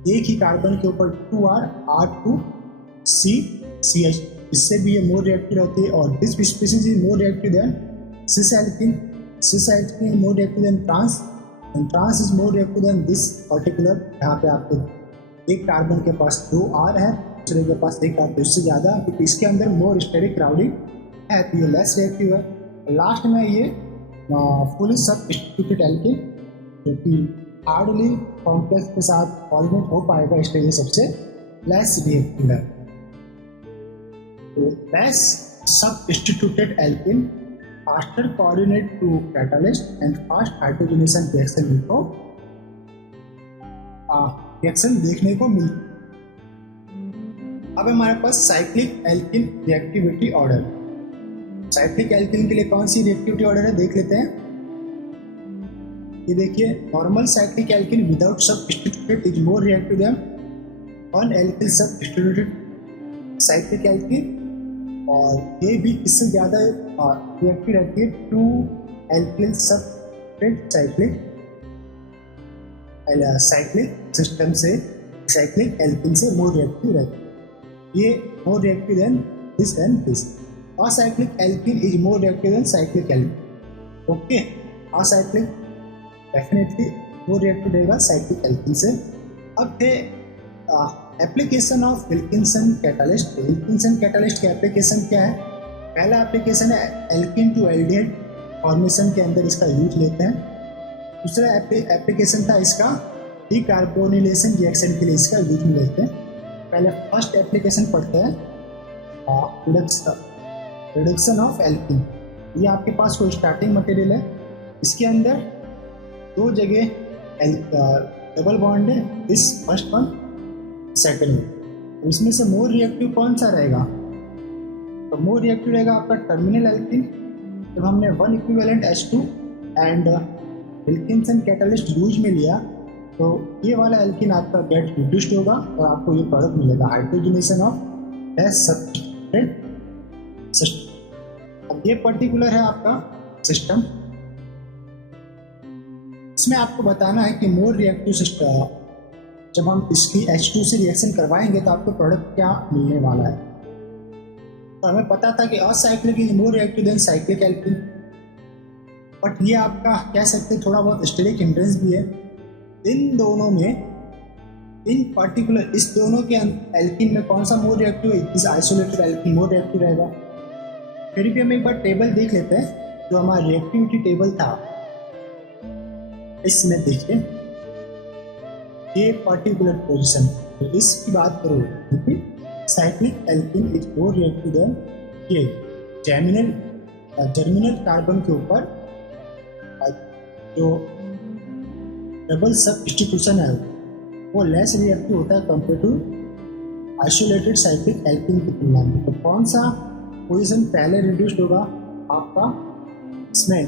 एक ही कार्बन के ऊपर 2R R2CCH, इससे भी ये मोर रिएक्टिव रहती है। और this species is more reactive than cis alkene more reactive than trans, and trans is more reactive than this particular. यहाँ पे आपको एक कार्बन के पास 2R है, दूसरे के पास एक R, इससे ज़्यादा, क्योंकि इसके अंदर मोर स्टेरिक क्राउडिंग है तो ये लेस रिएक्टिव है। लास्ट में ये फुली सबस्टिट्यूटेड एल्कीन, जो कि हार्डली कॉम्प्लेक्स के साथ कोऑर्डिनेट हो पाएगा, इसलिए ये सबसे लेस रिएक्टिव है। तो less substituted alkene faster coordinate to catalyst and fast hydrogenation reaction देखने को मिलती। अब हमारे पास cyclic alkene reactivity order. Cyclic alkene के लिए कौन सी रिएक्टिविटी ऑर्डर है देख लेते हैं। ये देखिए, normal cyclic alkene without substituted is more reactive than one alkyl substituted cyclic alkene, और ये भी इससे ज़्यादा रिएक्टिव रहती है two alkyl substituted cyclic system से। साइक्लिक एल्कीन से मोर रिएक्टिव रहती है, ये more reactive than this and this. Acyclic alkene is more reactive than cyclic alkene. Okay, acyclic definitely more reactive रहेगा साइक्लिक एल्कीन से। अब थे application of Wilkinson catalyst. Wilkinson catalyst की application क्या है? पहला एप्लीकेशन है एल्कीन टू एल्डिहाइड फॉर्मेशन के अंदर इसका यूज लेते हैं। दूसरा एप्लीकेशन था इसका डीकार्बोनिलेशन रिएक्शन के लिए इसका यूज में लेते हैं। पहले फर्स्ट एप्लीकेशन पढ़ते हैं रिडक्शन ऑफ एल्कीन। ये आपके पास कोई स्टार्टिंग मटेरियल है, इसके अंदर दो जगह डबल बॉन्ड है, this first one second one. इसमें से मोर रिएक्टिव कौन सा रहेगा? तो मोर रिएक्टिव रहेगा आपका टर्मिनल एल्कीन। जब हमने one equivalent H2 and Wilkinson catalyst use में लिया तो ये वाला एल्कीन आपका गेट रिड्यूस्ड होगा और आपको ये प्रोडक्ट मिलेगा, hydrogenation of less substituted system. अब ये पर्टिकुलर है आपका सिस्टम। इसमें आपको बताना है कि मोर रिएक्टिव सिस्टम, जब हम इसकी H2 से रिएक्शन करवाएंगे तो आपको प्रोडक्ट क्या मिलने वाला है। तो हमें पता था कि acyclic is more reactive than cyclic alkene, but ये आपका कह सकते थोड़ा बहुत स्टेरिक हिंड्रेंस भी है। इन दोनों में, इन पर्टिकुलर इस दोनों के एल्कीन में कौन सा मोर रिएक्टिव है? इस आइसोलेटेड एल्कीन मोर रिएक्टिव रहेगा। फिर भी हम एक बार टेबल देख लेते हैं, जो हमारा रिएक्टिविटी टेबल था। इसमें देखिए ये पर्टिकुलर पोजीशन, तो इसकी बात करो क्योंकि cyclic alkene is more reactive then ये जर्मिनल कार्बन के ऊपर जो डबल सबस्टिट्यूशन है वो लेस रिएक्टिव होता है compare to isolated cyclic alkene की तुलना में। तो कौन सा पोजीशन पहले रिड्यूस्ड होगा आपका? इसमें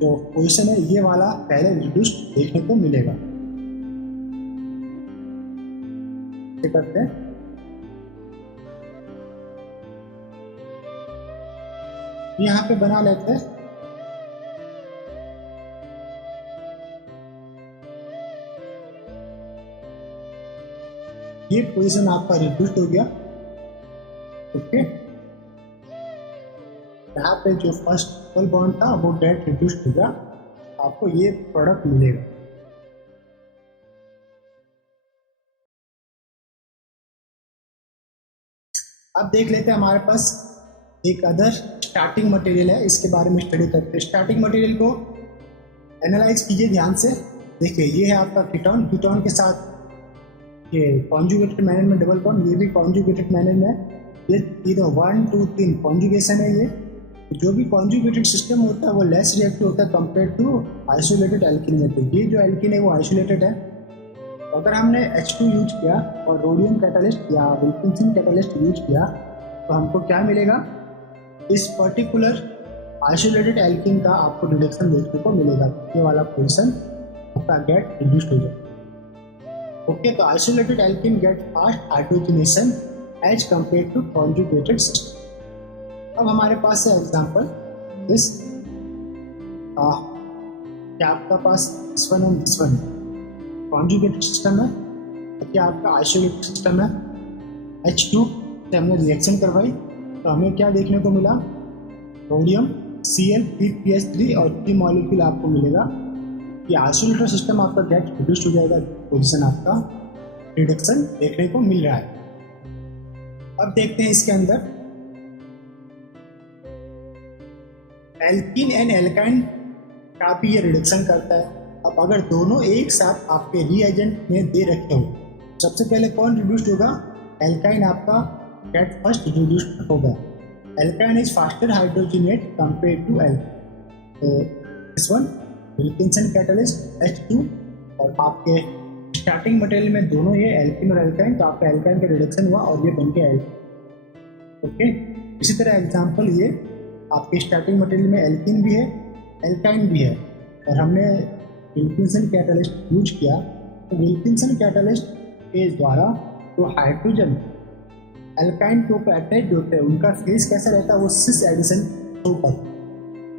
जो पोजीशन है ये वाला पहले रिड्यूस्ड देखने को मिलेगा। करते हैं यहाँ पे बना लेते हैं। ये पोजीशन आपका रिड्यूस्ड हो गया। ओके, यहाँ पे जो फर्स्ट डबल बॉन्ड था वो गेट रिड्यूस्ड हो गया, आपको ये प्रोडक्ट मिलेगा। अब देख लेते हैं हमारे पास एक अदर स्टार्टिंग मटेरियल है, इसके बारे में स्टडी करते हैं। स्टार्टिंग मटेरियल को एनालाइज कीजिए ध्यान से। देखिए ये है आपका कीटोन, कीटोन के साथ ये कॉन्जुगेटेड मैनर में डबल बॉन्ड, ये भी कॉन्जुगेटेड मैनर में, ये तीनों 1 2 3 कॉन्जुगेशन है। ये जो भी कॉन्जुगेटेड सिस्टम होता है वो लेस रिएक्टिव होता है कंपेयर टू आइसोलेटेड एल्कीन में। तो ये जो एल्कीन है वो आइसोलेटेड है। अगर हमने H2 यूज किया और रोडियम कैटालिस्ट या विल्किंसन कैटालिस्ट यूज किया तो हमको क्या मिलेगा? इस पर्टिकुलर आइसोलेटेड एल्कीन का आपको रिडक्शन देखने को मिलेगा। ये वाला पोजीशन आपका गेट रिड्यूस्ड हो जाएगा। ओके, तो isolated alkene get fast hydrogenation as compare to conjugated system. अब हमारे पास है एग्जांपल दिस, क्या आपका पास this one कॉन्जुगेटेड सिस्टम है, देखिए आपका आइसोलेटेड सिस्टम है, H2 से हमने रिएक्शन करवाई तो हमें क्या देखने को मिला, सोडियम Cl3PH3 और 3 मॉलिक्यूल आपको मिलेगा। ये आइसोलेटेड सिस्टम आपका गेट रिड्यूस्ड हो जाएगा, पोजीशन आपका रिडक्शन देखने को मिल रहा है। अब देखते हैं इसके अंदर एल्कीन एंड एल्काइन का भी ये रिडक्शन करता है। अब अगर दोनों एक साथ आपके रिएजेंट में दे रखे हो, सबसे पहले कौन रिड्यूस्ड होगा, एल्काइन आपका गेट फर्स्ट रिड्यूस्ड होगा। Alkyne is faster hydrogenate compare to L, तो this one Wilkinson catalyst H2 और आपके स्टार्टिंग मटेरियल में दोनों ये एल्किन और एल्काइन, तो आपका एल्काइन का रिडक्शन हुआ और ये बन के एल। ओके, इसी तरह एग्जांपल ये आपके स्टार्टिंग मटेरियल में एल्किन भी है, एल्काइन भी है और हमने विल्किंसन कैटलिस्ट यूज किया, तो विल्किंसन कैटलिस्ट के द्वारा तो हाइड्रोजन एल्काइन के ऊपर अटैच होते हैं, उनका फेस कैसा रहता है, वो सिस एडिशन शो कर,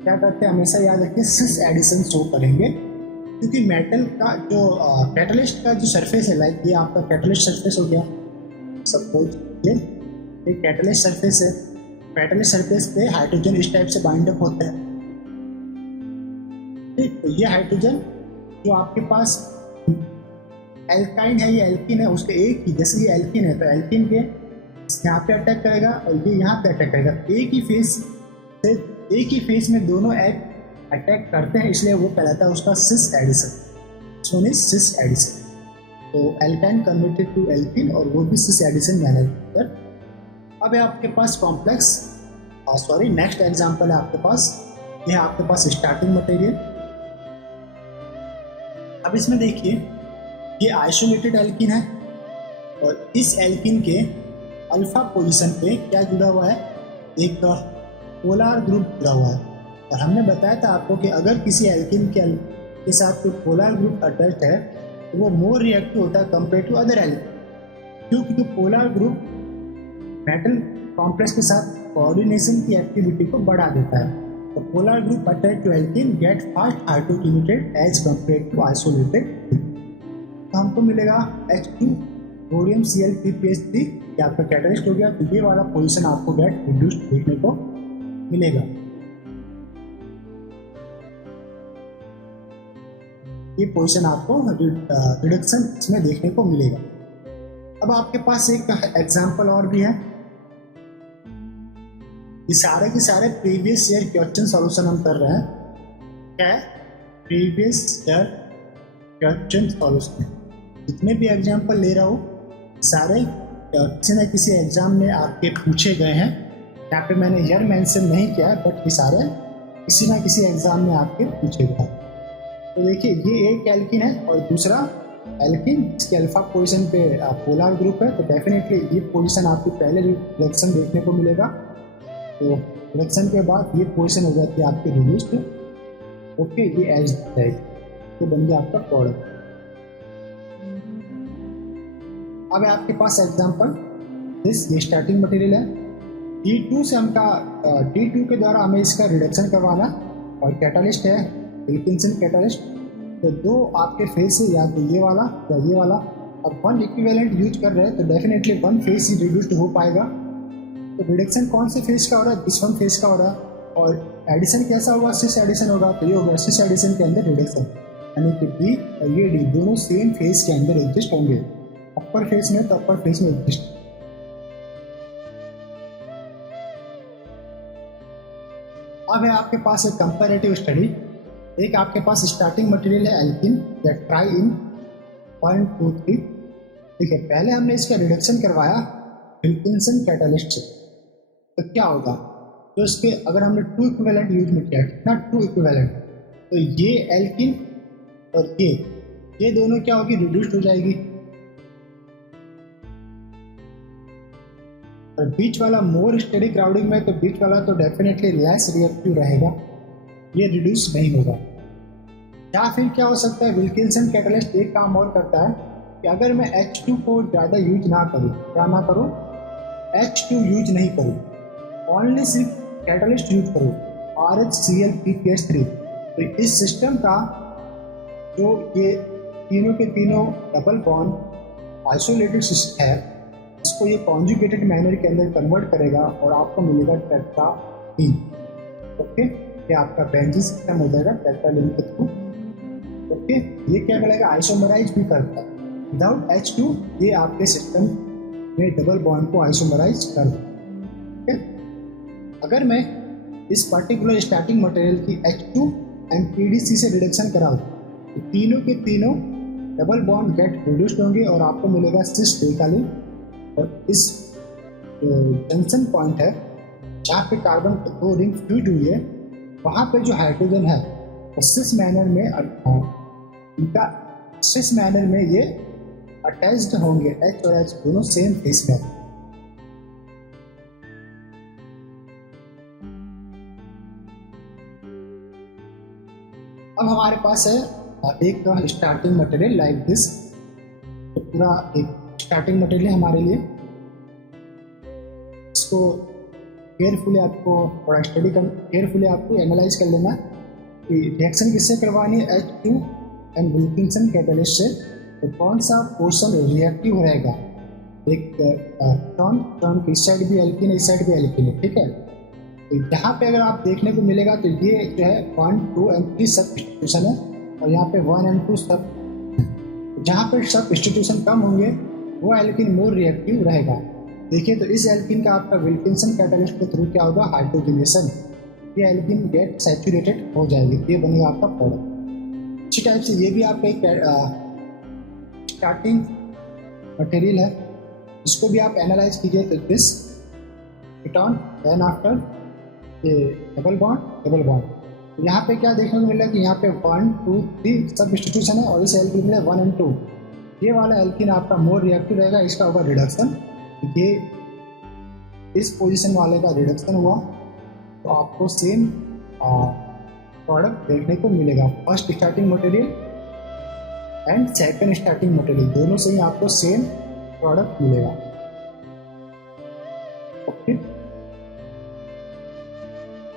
क्या करते हैं हमेशा याद रखिए, सिस एडिशन शो करेंगे। क्योंकि मेटल का जो कैटलिस्ट का जो सरफेस है, लाइक ये आपका कैटलिस्ट सरफेस हो गया, सपोज ये एक कैटलिस्ट सरफेस है, कैटलिस्ट सरफेस पे हाइड्रोजन इस टाइप से बाइंड अप होता है, ठीक। तो ये हाइड्रोजन जो आपके पास एल्काइन है, ये एल्किन है, उसके एक ही, जैसे ये एल्किन है तो एल्किन के यहाँ पे अटैक करेगा और ये यहाँ पे अटैक करेगा, एक ही फेस में दोनों एग अटैक करते हैं, इसलिए वो कहलाता है उसका सिस एडिशन, सिस एडिशन। तो एल्काइन कन्वर्टेड टू एल्किन और वो भी सिस एडिशन मैनर पर। अब है आपके पास कॉम्प्लेक्स, नेक्स्ट एग्जांपल है आपके पास, ये है आपके पास स्टार्टिंग मटेरियल। अब इसमें देखिए ये आइसोलेटेड एल्किन है और इस एल्किन के अल्फा पोजीशन पे क्या जुड़ा हुआ है, एक पोलर ग्रुप जुड़ा हुआ है। और हमने बताया था आपको कि अगर किसी एल्किन के साथ कोई पोलर ग्रुप अटैच है तो वो मोर रिएक्टिव होता है कंपेयर टू अदर एल्किन, क्योंकि पोलर ग्रुप मेटल कॉम्प्लेक्स के साथ कोऑर्डिनेशन की एक्टिविटी को बढ़ा देता है। तो polar group attach to alkene get fast hydrogenated as compare to isolated, तो हमको मिलेगा H2 सोडियम Cl3PH3, ये आपका कैटलिस्ट हो गया। तो ये वाला पोजीशन आपको गेट रिड्यूस्ड देखने को मिलेगा, ये पोजीशन आपको रिडक्शन इसमें देखने को मिलेगा। अब आपके पास एक एग्जांपल और भी है, ये सारे के सारे प्रीवियस ईयर क्वेश्चन सॉल्यूशन हम कर रहे हैं, क्या है, प्रीवियस ईयर क्वेश्चन सॉल्यूशन। जितने भी एग्जांपल ले रहा हूँ सारे किसी न किसी एग्जाम में आपके पूछे गए हैं, यहाँ पे मैंने ईयर मेंशन नहीं किया है, बट ये सारे किसी न किसी एग्जाम में आपके पूछे गए हैं। तो देखिए ये एक एल्किन है और दूसरा एल्किन, इसके अल्फा पोजीशन पे पोलर ग्रुप है, तो डेफिनेटली ये पोजीशन आपको पहले रिडक्शन देखने को मिलेगा। तो रिडक्शन के बाद ये पोजीशन हो जाती है आपकी रिड्यूस्ड, ओके, ये एज टाइप, तो बन गया आपका प्रोडक्ट। अब आपके पास एग्जांपल दिस, ये स्टार्टिंग मटेरियल है, T2 से T2 के द्वारा हमें इसका रिडक्शन करवाना और कैटलिस्ट है विल्किंसन कैटलिस्ट। तो दो आपके फेस से, या तो ये वाला या ये वाला, अब वन इक्विवेलेंट यूज कर रहे हैं तो डेफिनेटली वन फेस ही रिड्यूस्ड हो पाएगा। तो रिडक्शन कौन से फेस का हो रहा है, दिस वन फेस का हो रहा है, और एडिशन कैसा होगा, सिस एडिशन होगा, तो ये होगा सिस एडिशन के अंदर रिडक्शन, यानी कि डी और ये डी दोनों सेम फेस के अंदर एग्जिस्ट होंगे, अपर फेस में तो अपर फेस में एग्जिस्ट। अब है आपके पास एक कंपैरेटिव स्टडी, एक आपके पास स्टार्टिंग मटेरियल है एल्किन या ट्राई इन 1 2 3, ठीक है। पहले हमने इसका रिडक्शन करवाया विल्किंसन कैटलिस्ट से, तो क्या होगा, तो इसके अगर हमने 2 इक्विवेलेंट यूज में किया, कितना 2 इक्विवेलेंट, तो ये एल्किन और ये दोनों क्या होगी, रिड्यूस्ड हो जाएगी, और बीच वाला मोर स्टेडी क्राउडिंग में, तो बीच वाला तो डेफिनेटली लेस रिएक्टिव रहेगा, ये रिड्यूस नहीं होगा। या फिर क्या हो सकता है, विल्किंसन कैटलिस्ट एक काम और करता है कि अगर मैं H2 को ज़्यादा यूज ना करूँ, क्या ना करूँ, H2 यूज नहीं करूँ, ओनली सिर्फ कैटलिस्ट यूज करूँ RHCl3PH3, तो इस सिस्टम का जो ये तीनों के तीनों डबल बॉन्ड आइसोलेटेड है, इसको ये कॉन्जुगेटेड मैनर के अंदर कन्वर्ट करेगा और आपको मिलेगा टेट्राईन। ओके, ये आपका बेंजीन सिस्टम हो जाएगा टेट्राईन के थ्रू। ओके, ये क्या करेगा, आइसोमराइज भी करता है। विदाउट H2 ये आपके सिस्टम में डबल बॉन्ड को आइसोमराइज कर देता है। अगर मैं इस पर्टिकुलर स्टार्टिंग मटेरियल की H2 एंड PDC से रिडक्शन कराऊँ तो तीनों के तीनों डबल बॉन्ड गेट रिड्यूस्ड होंगे और आपको मिलेगा सिस डेकालीन। और इस जंक्शन पॉइंट है जहाँ पे कार्बन दो रिंग फ्यूज हुई है, वहाँ पे जो हाइड्रोजन है वो सिस मैनर में ये अटैच्ड होंगे। H और H दोनों सेम फेस में। अब हमारे पास है एक स्टार्टिंग मटेरियल लाइक दिस। तो पूरा एक स्टार्टिंग मटेरियल हमारे लिए, इसको केयरफुली आपको थोड़ा केयरफुली आपको एनालाइज कर लेना कि रिएक्शन किससे करवानी है, H2 एंड विल्किंसन कैटलिस्ट से। तो कौन सा पोर्शन रिएक्टिव रहेगा, एक टर्न की इस साइड भी एल्कीन है, इस साइड भी एल्कीन है, ठीक है। तो यहाँ पे अगर आप देखने को मिलेगा तो ये जो है 1, 2 एंड 3 सब्स्टिट्यूशन है और यहाँ पे 1 एंड 2 सब, जहाँ पे सब्स्टिट्यूशन कम होंगे वो एल्कीन मोर रिएक्टिव रहेगा। देखिए तो इस एल्कीन का आपका विल्किंसन कैटलिस्ट के थ्रू क्या होगा, हाइड्रोजनेशन, ये एल्कीन गेट सैचुरेटेड हो जाएगी, ये बनेगा आपका प्रोडक्ट। इसी टाइप से ये भी आपका एक स्टार्टिंग मटेरियल है, इसको भी आप एनालाइज कीजिए तो दिस कीटोन देन आफ्टर ये डबल बॉन्ड। यहाँ पे क्या देखने को मिला कि यहाँ पे 1, 2, 3 सब्स्टिट्यूशन है और इस एल्कीन में 1 एंड 2, ये वाला एल्कीन आपका मोर रिएक्टिव रहेगा, इसका होगा रिडक्शन। ये इस पोजीशन वाले का रिडक्शन हुआ तो आपको सेम प्रोडक्ट देखने को मिलेगा। First starting material and second starting material दोनों से ही आपको सेम प्रोडक्ट मिलेगा। ओके,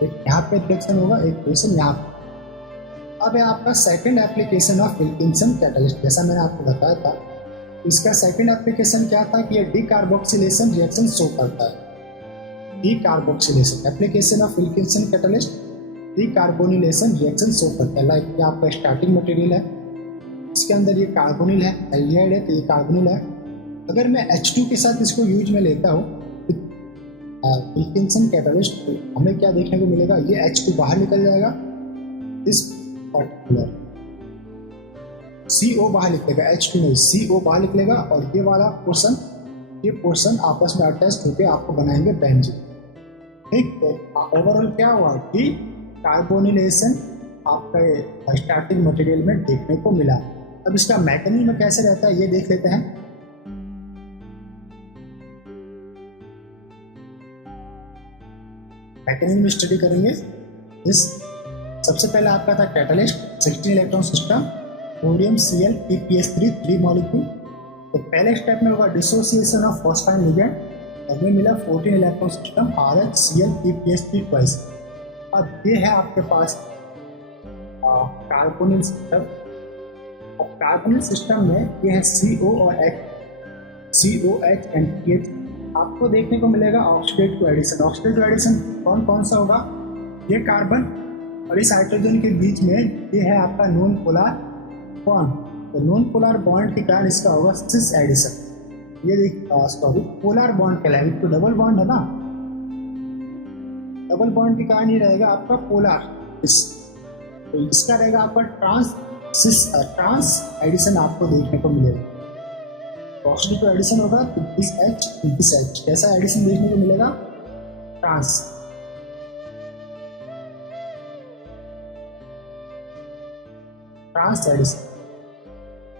एक यहाँ पे रिडक्शन होगा, एक पोजीशन यहाँ पे। अब है आपका second application of Wilkinson catalyst. जैसा मैंने आपको बताया था, इसका सेकंड एप्लीकेशन क्या था कि ये डीकार्बोक्सिलेशन रिएक्शन शो करता है। Decarboxylation application of Wilkinson catalyst, decarbonylation reaction show करता है। लाइक ये आपका स्टार्टिंग मटेरियल है, इसके अंदर ये कार्बोनिल है, एल्डिहाइड है तो ये कार्बोनिल है। अगर मैं H2 के साथ इसको यूज में लेता हूँ विल्किंसन कैटलिस्ट, हमें क्या देखने को मिलेगा, ये H2 बाहर निकल जाएगा, इस पर्टिकुलर CO बाहर निकलेगा, H2 नहीं CO बाहर निकलेगा और ये वाला पोर्शन आपस में अटैच होकर आपको बनाएंगे बेंजीन। ठीक, तो ओवरऑल क्या हुआ कि कार्बोनिलेशन आपका स्टार्टिंग मटेरियल में देखने को मिला। अब इसका मैकेनिज्म कैसे रहता है ये देख लेते हैं। मैकेनिज्म स्टडी करेंगे। इस सबसे पहले आपका था catalyst 16 electron system, sodium Cl PPS3 3 molecule. तो पहले स्टेप में होगा डिसोसिएशन ऑफ फॉस्फाइन लिगेंड, हमें मिला 14 electron system RHCl PPS3 twice. अब ये है आपके पास कार्बोनिल सिस्टम। अब कार्बोनिल सिस्टम में ये है CO और COH एंड PH। आपको देखने को मिलेगा oxidative addition. Oxidative addition कौन कौन सा होगा, ये कार्बन और इस हाइड्रोजन के बीच में ये है आपका नॉन पोलर बॉन्ड। तो नॉन पोलर बॉन्ड के कारण इसका होगा सिस एडिशन। ये सॉरी पोलर बॉन्ड कहलाएगा, तो डबल बॉन्ड है ना, डबल बॉन्ड के कारण ये रहेगा आपका पोलर, तो इसका रहेगा आपका ट्रांस एडिशन आपको देखने को मिलेगा। ऑक्सीडेट टू एडिशन होगा तो दिस H कैसा एडिशन देखने को मिलेगा, ट्रांस एडिशन।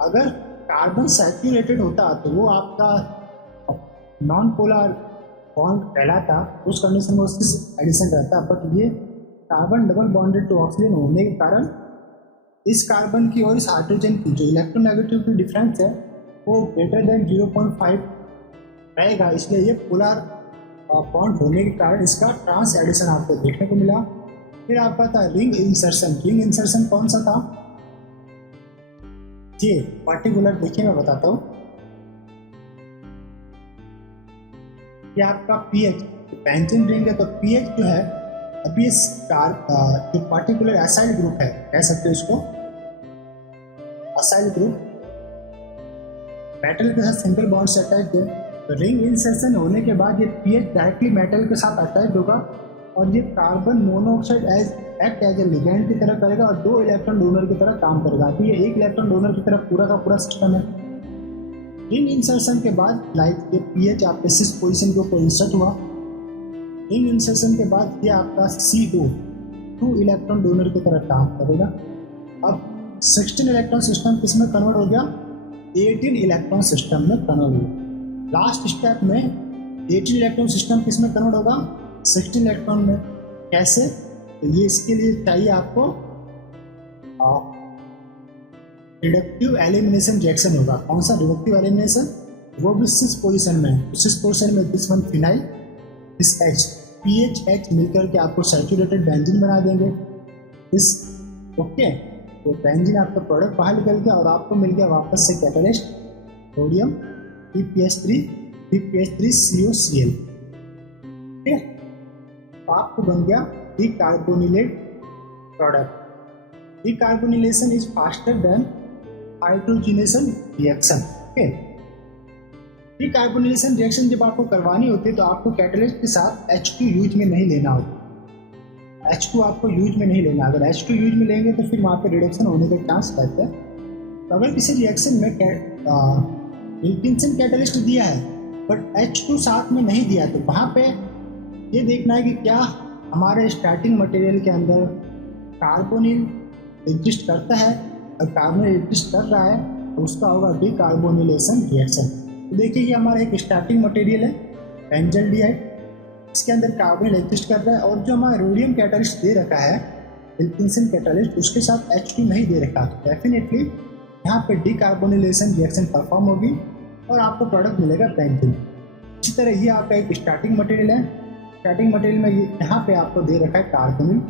अगर कार्बन सैचुरेटेड होता तो वो आपका नॉन पोलर बॉन्ड कहलाता, उस कंडीशन में सिस एडिशन रहता। बट ये carbon double bonded to oxygen होने के कारण इस कार्बन की और इस हाइड्रोजन की जो इलेक्ट्रोनेगेटिविटी डिफरेंस है वो ग्रेटर देन 0.5 रहेगा, इसलिए ये पोलर बॉन्ड होने के कारण इसका ट्रांस एडिशन आपको देखने को मिला। फिर आपका था रिंग इंसर्शन। रिंग इंसर्शन कौन सा था, ये पर्टिकुलर देखिए मैं बताता हूँ। ये आपका पीएच, बेंजीन रिंग है तो पीएच जो है अभी इस जो पार्टिकुलर एसाइल ग्रुप है, कह सकते हो इसको असाइल ग्रुप, मेटल के साथ सिंगल बॉन्ड से अटैच है। तो रिंग इंसर्शन होने के बाद ये पीएच डायरेक्टली मेटल के साथ अटैच होगा और ये carbon monoxide act as a ligand की तरह करेगा और 2 इलेक्ट्रॉन डोनर की तरह काम करेगा। तो ये 1 इलेक्ट्रॉन डोनर की तरह पूरा का पूरा सिस्टम है। रिंग इंसर्शन के बाद लाइक ये पीएच आपके 6 पोजीशन के ऊपर इंसर्ट हुआ। रिंग इंसर्शन के बाद ये आपका CO 2 इलेक्ट्रॉन डोनर की तरह काम करेगा। अब 16 इलेक्ट्रॉन सिस्टम किस में कन्वर्ट हो गया, 18 इलेक्ट्रॉन सिस्टम में कन्वर्ट हो गया। लास्ट स्टेप में 18 इलेक्ट्रॉन सिस्टम किस में कन्वर्ट होगा, 16 इलेक्ट्रॉन में। कैसे, तो ये इसके लिए चाहिए आपको रिडक्टिव एलिमिनेशन रिएक्शन होगा। कौन सा रिडक्टिव एलिमिनेशन, वो भी 6 पोजीशन में। 6 पोजीशन में दिस वन फिनाइल, इस H PH H मिलकर के आपको सैचुरेटेड बेंजीन बना देंगे इस, ओके। तो बेंजीन आपका प्रोडक्ट बाहर निकल गया और आपको मिल गया वापस से कैटलिस्ट सोडियम PPH3COCl, ठीक है। तो आपको बन गया decarbonylate product. Decarbonylation is faster than hydrogenation reaction, okay. Decarbonylation reaction जब आपको करवानी होती है तो आपको कैटलिस्ट के साथ H2 यूज में नहीं लेना होता। H2 आपको यूज में नहीं लेना। अगर H2 यूज में लेंगे तो फिर वहाँ पे रिडक्शन होने के चांस रहते हैं। तो अगर किसी रिएक्शन में विल्किंसन कैटलिस्ट दिया है बट H2 साथ में नहीं दिया, तो वहाँ पे ये देखना है कि क्या हमारे स्टार्टिंग मटेरियल के अंदर कार्बोनिल एग्जिस्ट करता है। अगर कार्बोनिल एग्जिस्ट कर रहा है तो उसका होगा डिकार्बोनिलेशन रिएक्शन। तो देखिए ये हमारा एक स्टार्टिंग मटेरियल है बेंजल डाइड, इसके अंदर कार्बोनिल एग्जिस्ट कर रहा है और जो हमारा रोडियम कैटलिस्ट दे रखा है विल्किंसन कैटलिस्ट, उसके साथ H2 नहीं दे रखा। तो डेफिनेटली यहाँ पे डिकार्बोनिलेशन रिएक्शन परफॉर्म होगी और आपको प्रोडक्ट मिलेगा बेंजीन। इसी तरह ये आपका एक स्टार्टिंग मटेरियल है। स्टार्टिंग मटेरियल में यहाँ पे आपको दे रखा है कार्बोनिल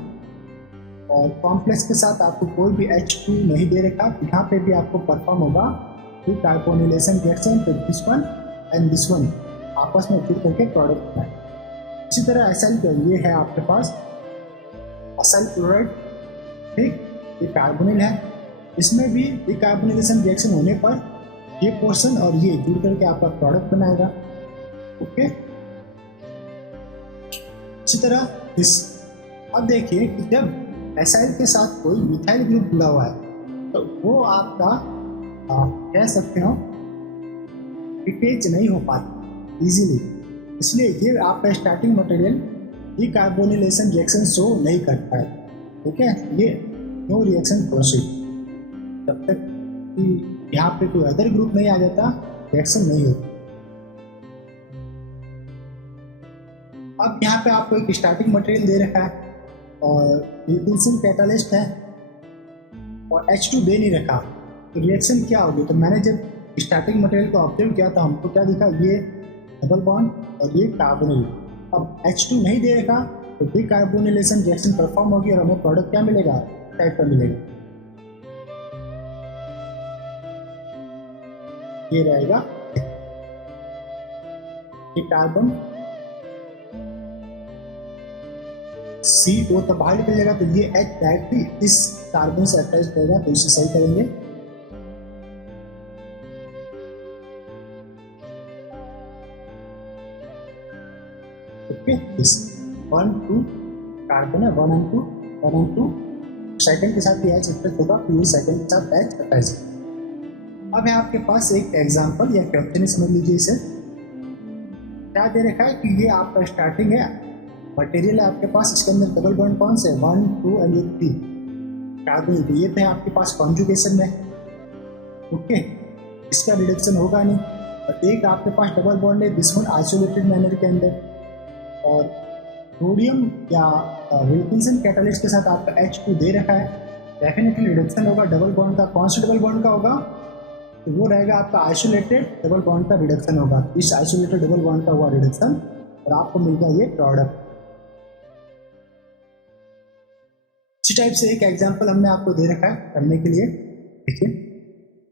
और कॉम्प्लेक्स के साथ आपको कोई भी H2 नहीं दे रखा। यहाँ पे भी आपको परफॉर्म होगा डिकार्बोनिलेशन रिएक्शन। तो this one and this one आपस में जुड़ करके प्रोडक्ट है। इसी तरह एसाइल का ये है आपके पास असाइल क्लोराइड, ठीक, ये कार्बोनिल है। इसमें भी डिकार्बोनिलेशन रिएक्शन होने पर ये पोर्शन और ये जुड़ करके आपका प्रोडक्ट बनाएगा, ओके। इसी तरह इस, अब देखिए कि जब एसाइल के साथ कोई मिथाइल ग्रुप जुड़ा हुआ है तो वो आपका कह सकते हो डिटेच नहीं हो पाता इजीली, इसलिए ये आपका स्टार्टिंग मटेरियल डिकार्बोनिलेशन रिएक्शन शो नहीं करता है, ठीक है। ये नो रिएक्शन प्रोसीड, जब तक कि यहाँ पे कोई अदर ग्रुप नहीं आ जाता रिएक्शन नहीं होती। अब यहाँ पे आपको एक स्टार्टिंग मटेरियल दे रखा है और विल्किंसन कैटलिस्ट है और H2 दे नहीं रखा, तो रिएक्शन क्या होगी। तो मैंने जब स्टार्टिंग मटेरियल को ऑब्जर्व किया तो हमको क्या दिखा, ये डबल बॉन्ड और ये कार्बोनिल। अब H2 नहीं दे रखा तो डिकार्बोनिलेशन रिएक्शन परफॉर्म होगी और हमें प्रोडक्ट क्या मिलेगा, टाइप का मिलेगा, ये रहेगा। ये कार्बन CO तब बाहर निकल जाएगा तो ये H डायरेक्टली इस कार्बन से अटैच रहेगा, तो इसे सही करेंगे। ओके, इस 1 2 कार्बन है, 1 and 2 सेकंड के साथ ये H अटैच होगा, फिर ये सेकंड के साथ H अटैच। अब है आपके पास एक एग्जांपल या क्वेश्चन समझ लीजिए। इसे क्या दे रखा है कि ये आपका स्टार्टिंग है मटेरियल है आपके पास, इसके अंदर डबल बॉन्ड कौन से 1 2 एंड 3 कार्बन, ये तो आपके पास कॉन्जुगेशन में, ओके। इसका रिडक्शन होगा नहीं। और एक आपके पास डबल बॉन्ड है दिस वन आइसोलेटेड मैनर के अंदर, और सोडियम या विल्किंसन कैटलिस्ट के साथ आपका H2 दे रखा है, डेफिनेटली रिडक्शन होगा डबल बॉन्ड का। कौन सा डबल बॉन्ड का होगा, तो वो रहेगा आपका आइसोलेटेड डबल बॉन्ड का रिडक्शन होगा। इस आइसोलेटेड डबल बॉन्ड का हुआ रिडक्शन और आपको मिल गया ये प्रोडक्ट। इसी टाइप से एक एग्जांपल हमने आपको दे रखा है करने के लिए। देखिए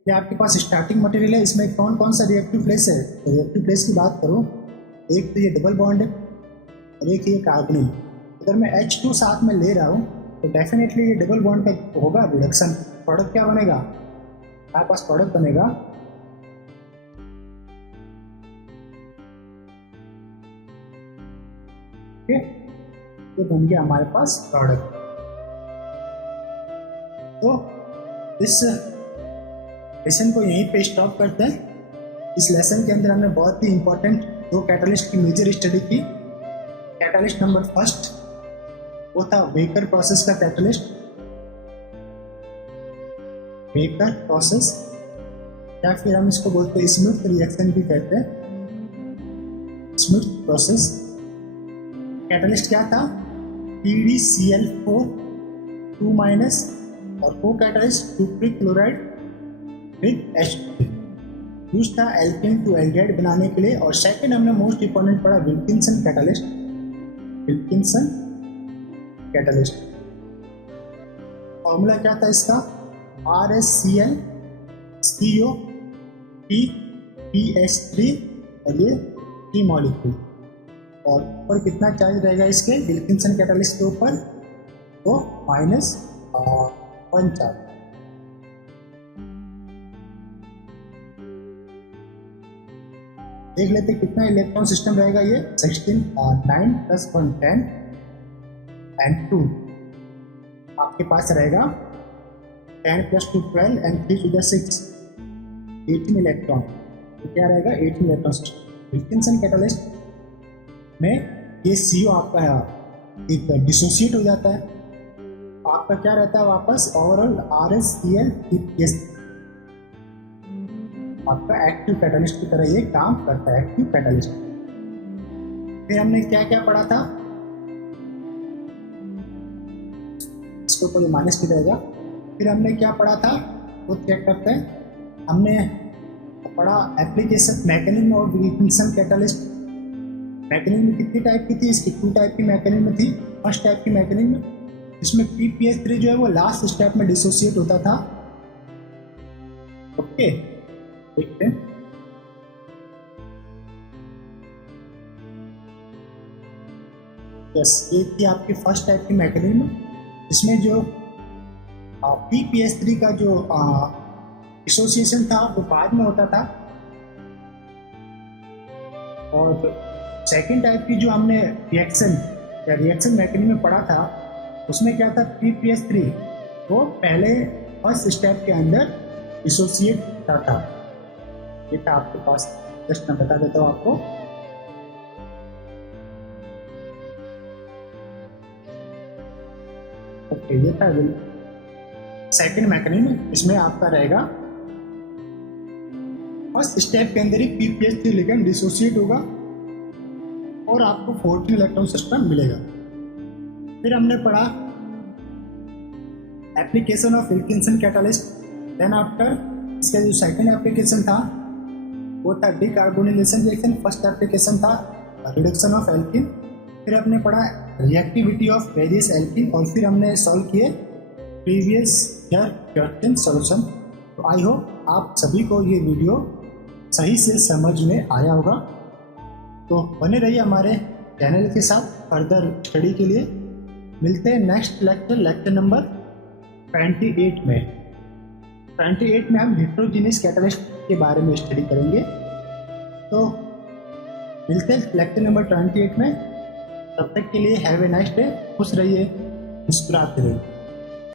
ये आपके पास स्टार्टिंग मटेरियल है, इसमें कौन कौन सा रिएक्टिव फेस है। तो रिएक्टिव फेस की बात करूँ, एक तो ये डबल बॉन्ड है और एक ये कार्बोनिल। अगर मैं H2 साथ में ले रहा हूँ तो डेफिनेटली ये डबल बॉन्ड का होगा रिडक्शन। प्रोडक्ट क्या बनेगा, हमारे पास प्रोडक्ट बनेगा ओके, तो बन गया हमारे पास प्रोडक्ट। तो इस लेसन को यहीं पे स्टॉप करते हैं। इस लेसन के अंदर हमने बहुत ही इंपॉर्टेंट दो कैटलिस्ट की मेजर स्टडी की। कैटलिस्ट नंबर फर्स्ट वो था बेकर प्रोसेस का कैटलिस्ट, बेकर प्रोसेस, या फिर हम इसको बोलते हैं स्मिथ रिएक्शन भी कहते हैं, स्मिथ प्रोसेस। कैटलिस्ट क्या था, PdCl4 2- और को catalyst cupric chloride with H2 use था एल्केन टू एल्डिहाइड बनाने के लिए। और सेकंड हमने मोस्ट इंपॉर्टेंट पढ़ा Wilkinson catalyst, Wilkinson catalyst. Formula क्या था इसका, RSCl CO PS3 और ये 3 मॉलिक्यूल। और ऊपर कितना चार्ज रहेगा इसके विल्किंसन कैटलिस्ट के ऊपर, तो -1 चार्ज। देख लेते कितना इलेक्ट्रॉन सिस्टम रहेगा ये, 16 9 + 1 10 एंड 2 आपके पास रहेगा 10 + 2 12 एंड 3 × 6 18 इलेक्ट्रॉन। तो क्या रहेगा 18 इलेक्ट्रॉन सिस्टम। विल्किंसन कैटलिस्ट में ये CO आपका एक डिसोसिएट हो जाता है, आपका क्या रहता है वापस ओवरऑल RSCl आपका एक्टिव कैटलिस्ट की तरह ये काम करता है, एक्टिव कैटलिस्ट। फिर हमने क्या क्या पढ़ा था, इसको कोई माइनस की रहेगा। फिर हमने क्या पढ़ा था वो चेक करते हैं। हमने पढ़ा एप्लीकेशन मैकेनिज्म और विल्किंसन कैटलिस्ट। मैकेनिज्म कितनी टाइप की थी, इसकी 2 टाइप की मैकेनिज्म थी। फर्स्ट टाइप की मैकेनिज्म इसमें PPS3 जो है वो लास्ट स्टेप में डिसोसिएट होता था, ओके देखते हैं। यस, ये थी आपकी फर्स्ट टाइप की मैकेनिज्म। इसमें जो PPS3 का जो डिसोसिएशन था वो बाद में होता था। और सेकेंड टाइप की जो हमने रिएक्शन मैकेनिज्म में पढ़ा था उसमें क्या था, PPS3 वो पहले फर्स्ट स्टेप के अंदर डिसोसिएट होता था। ये था आपके पास, जस्ट मैं बता देता हूँ आपको। ओके, ये था सेकंड मैकेनिज्म। इसमें आपका रहेगा फर्स्ट स्टेप के अंदर ही PPS3 लिगेंड डिसोसिएट होगा और आपको 14 इलेक्ट्रॉन सिस्टम मिलेगा। फिर हमने पढ़ा application of Wilkinson catalyst. Then after इसका जो सेकंड एप्लीकेशन था वो था डिकार्बोनिलेशन रिएक्शन। फर्स्ट एप्लीकेशन था रिडक्शन ऑफ एल्कीन। फिर हमने पढ़ा रिएक्टिविटी ऑफ वेरियस एल्कीन और फिर हमने सॉल्व किए प्रीवियस ईयर क्वेश्चन सॉल्यूशन। तो आई होप आप सभी को ये वीडियो सही से समझ में आया होगा। तो बने रहिए हमारे चैनल के साथ फर्दर स्टडी के लिए। मिलते हैं नेक्स्ट लेक्चर नंबर 28 में। 28 में हम हेटेरोजेनियस कैटलिस्ट के बारे में स्टडी करेंगे। तो मिलते हैं लेक्चर नंबर 28 में। तब तक के लिए हैव ए नाइस डे। खुश रहिए, मुस्कुराते रहिए।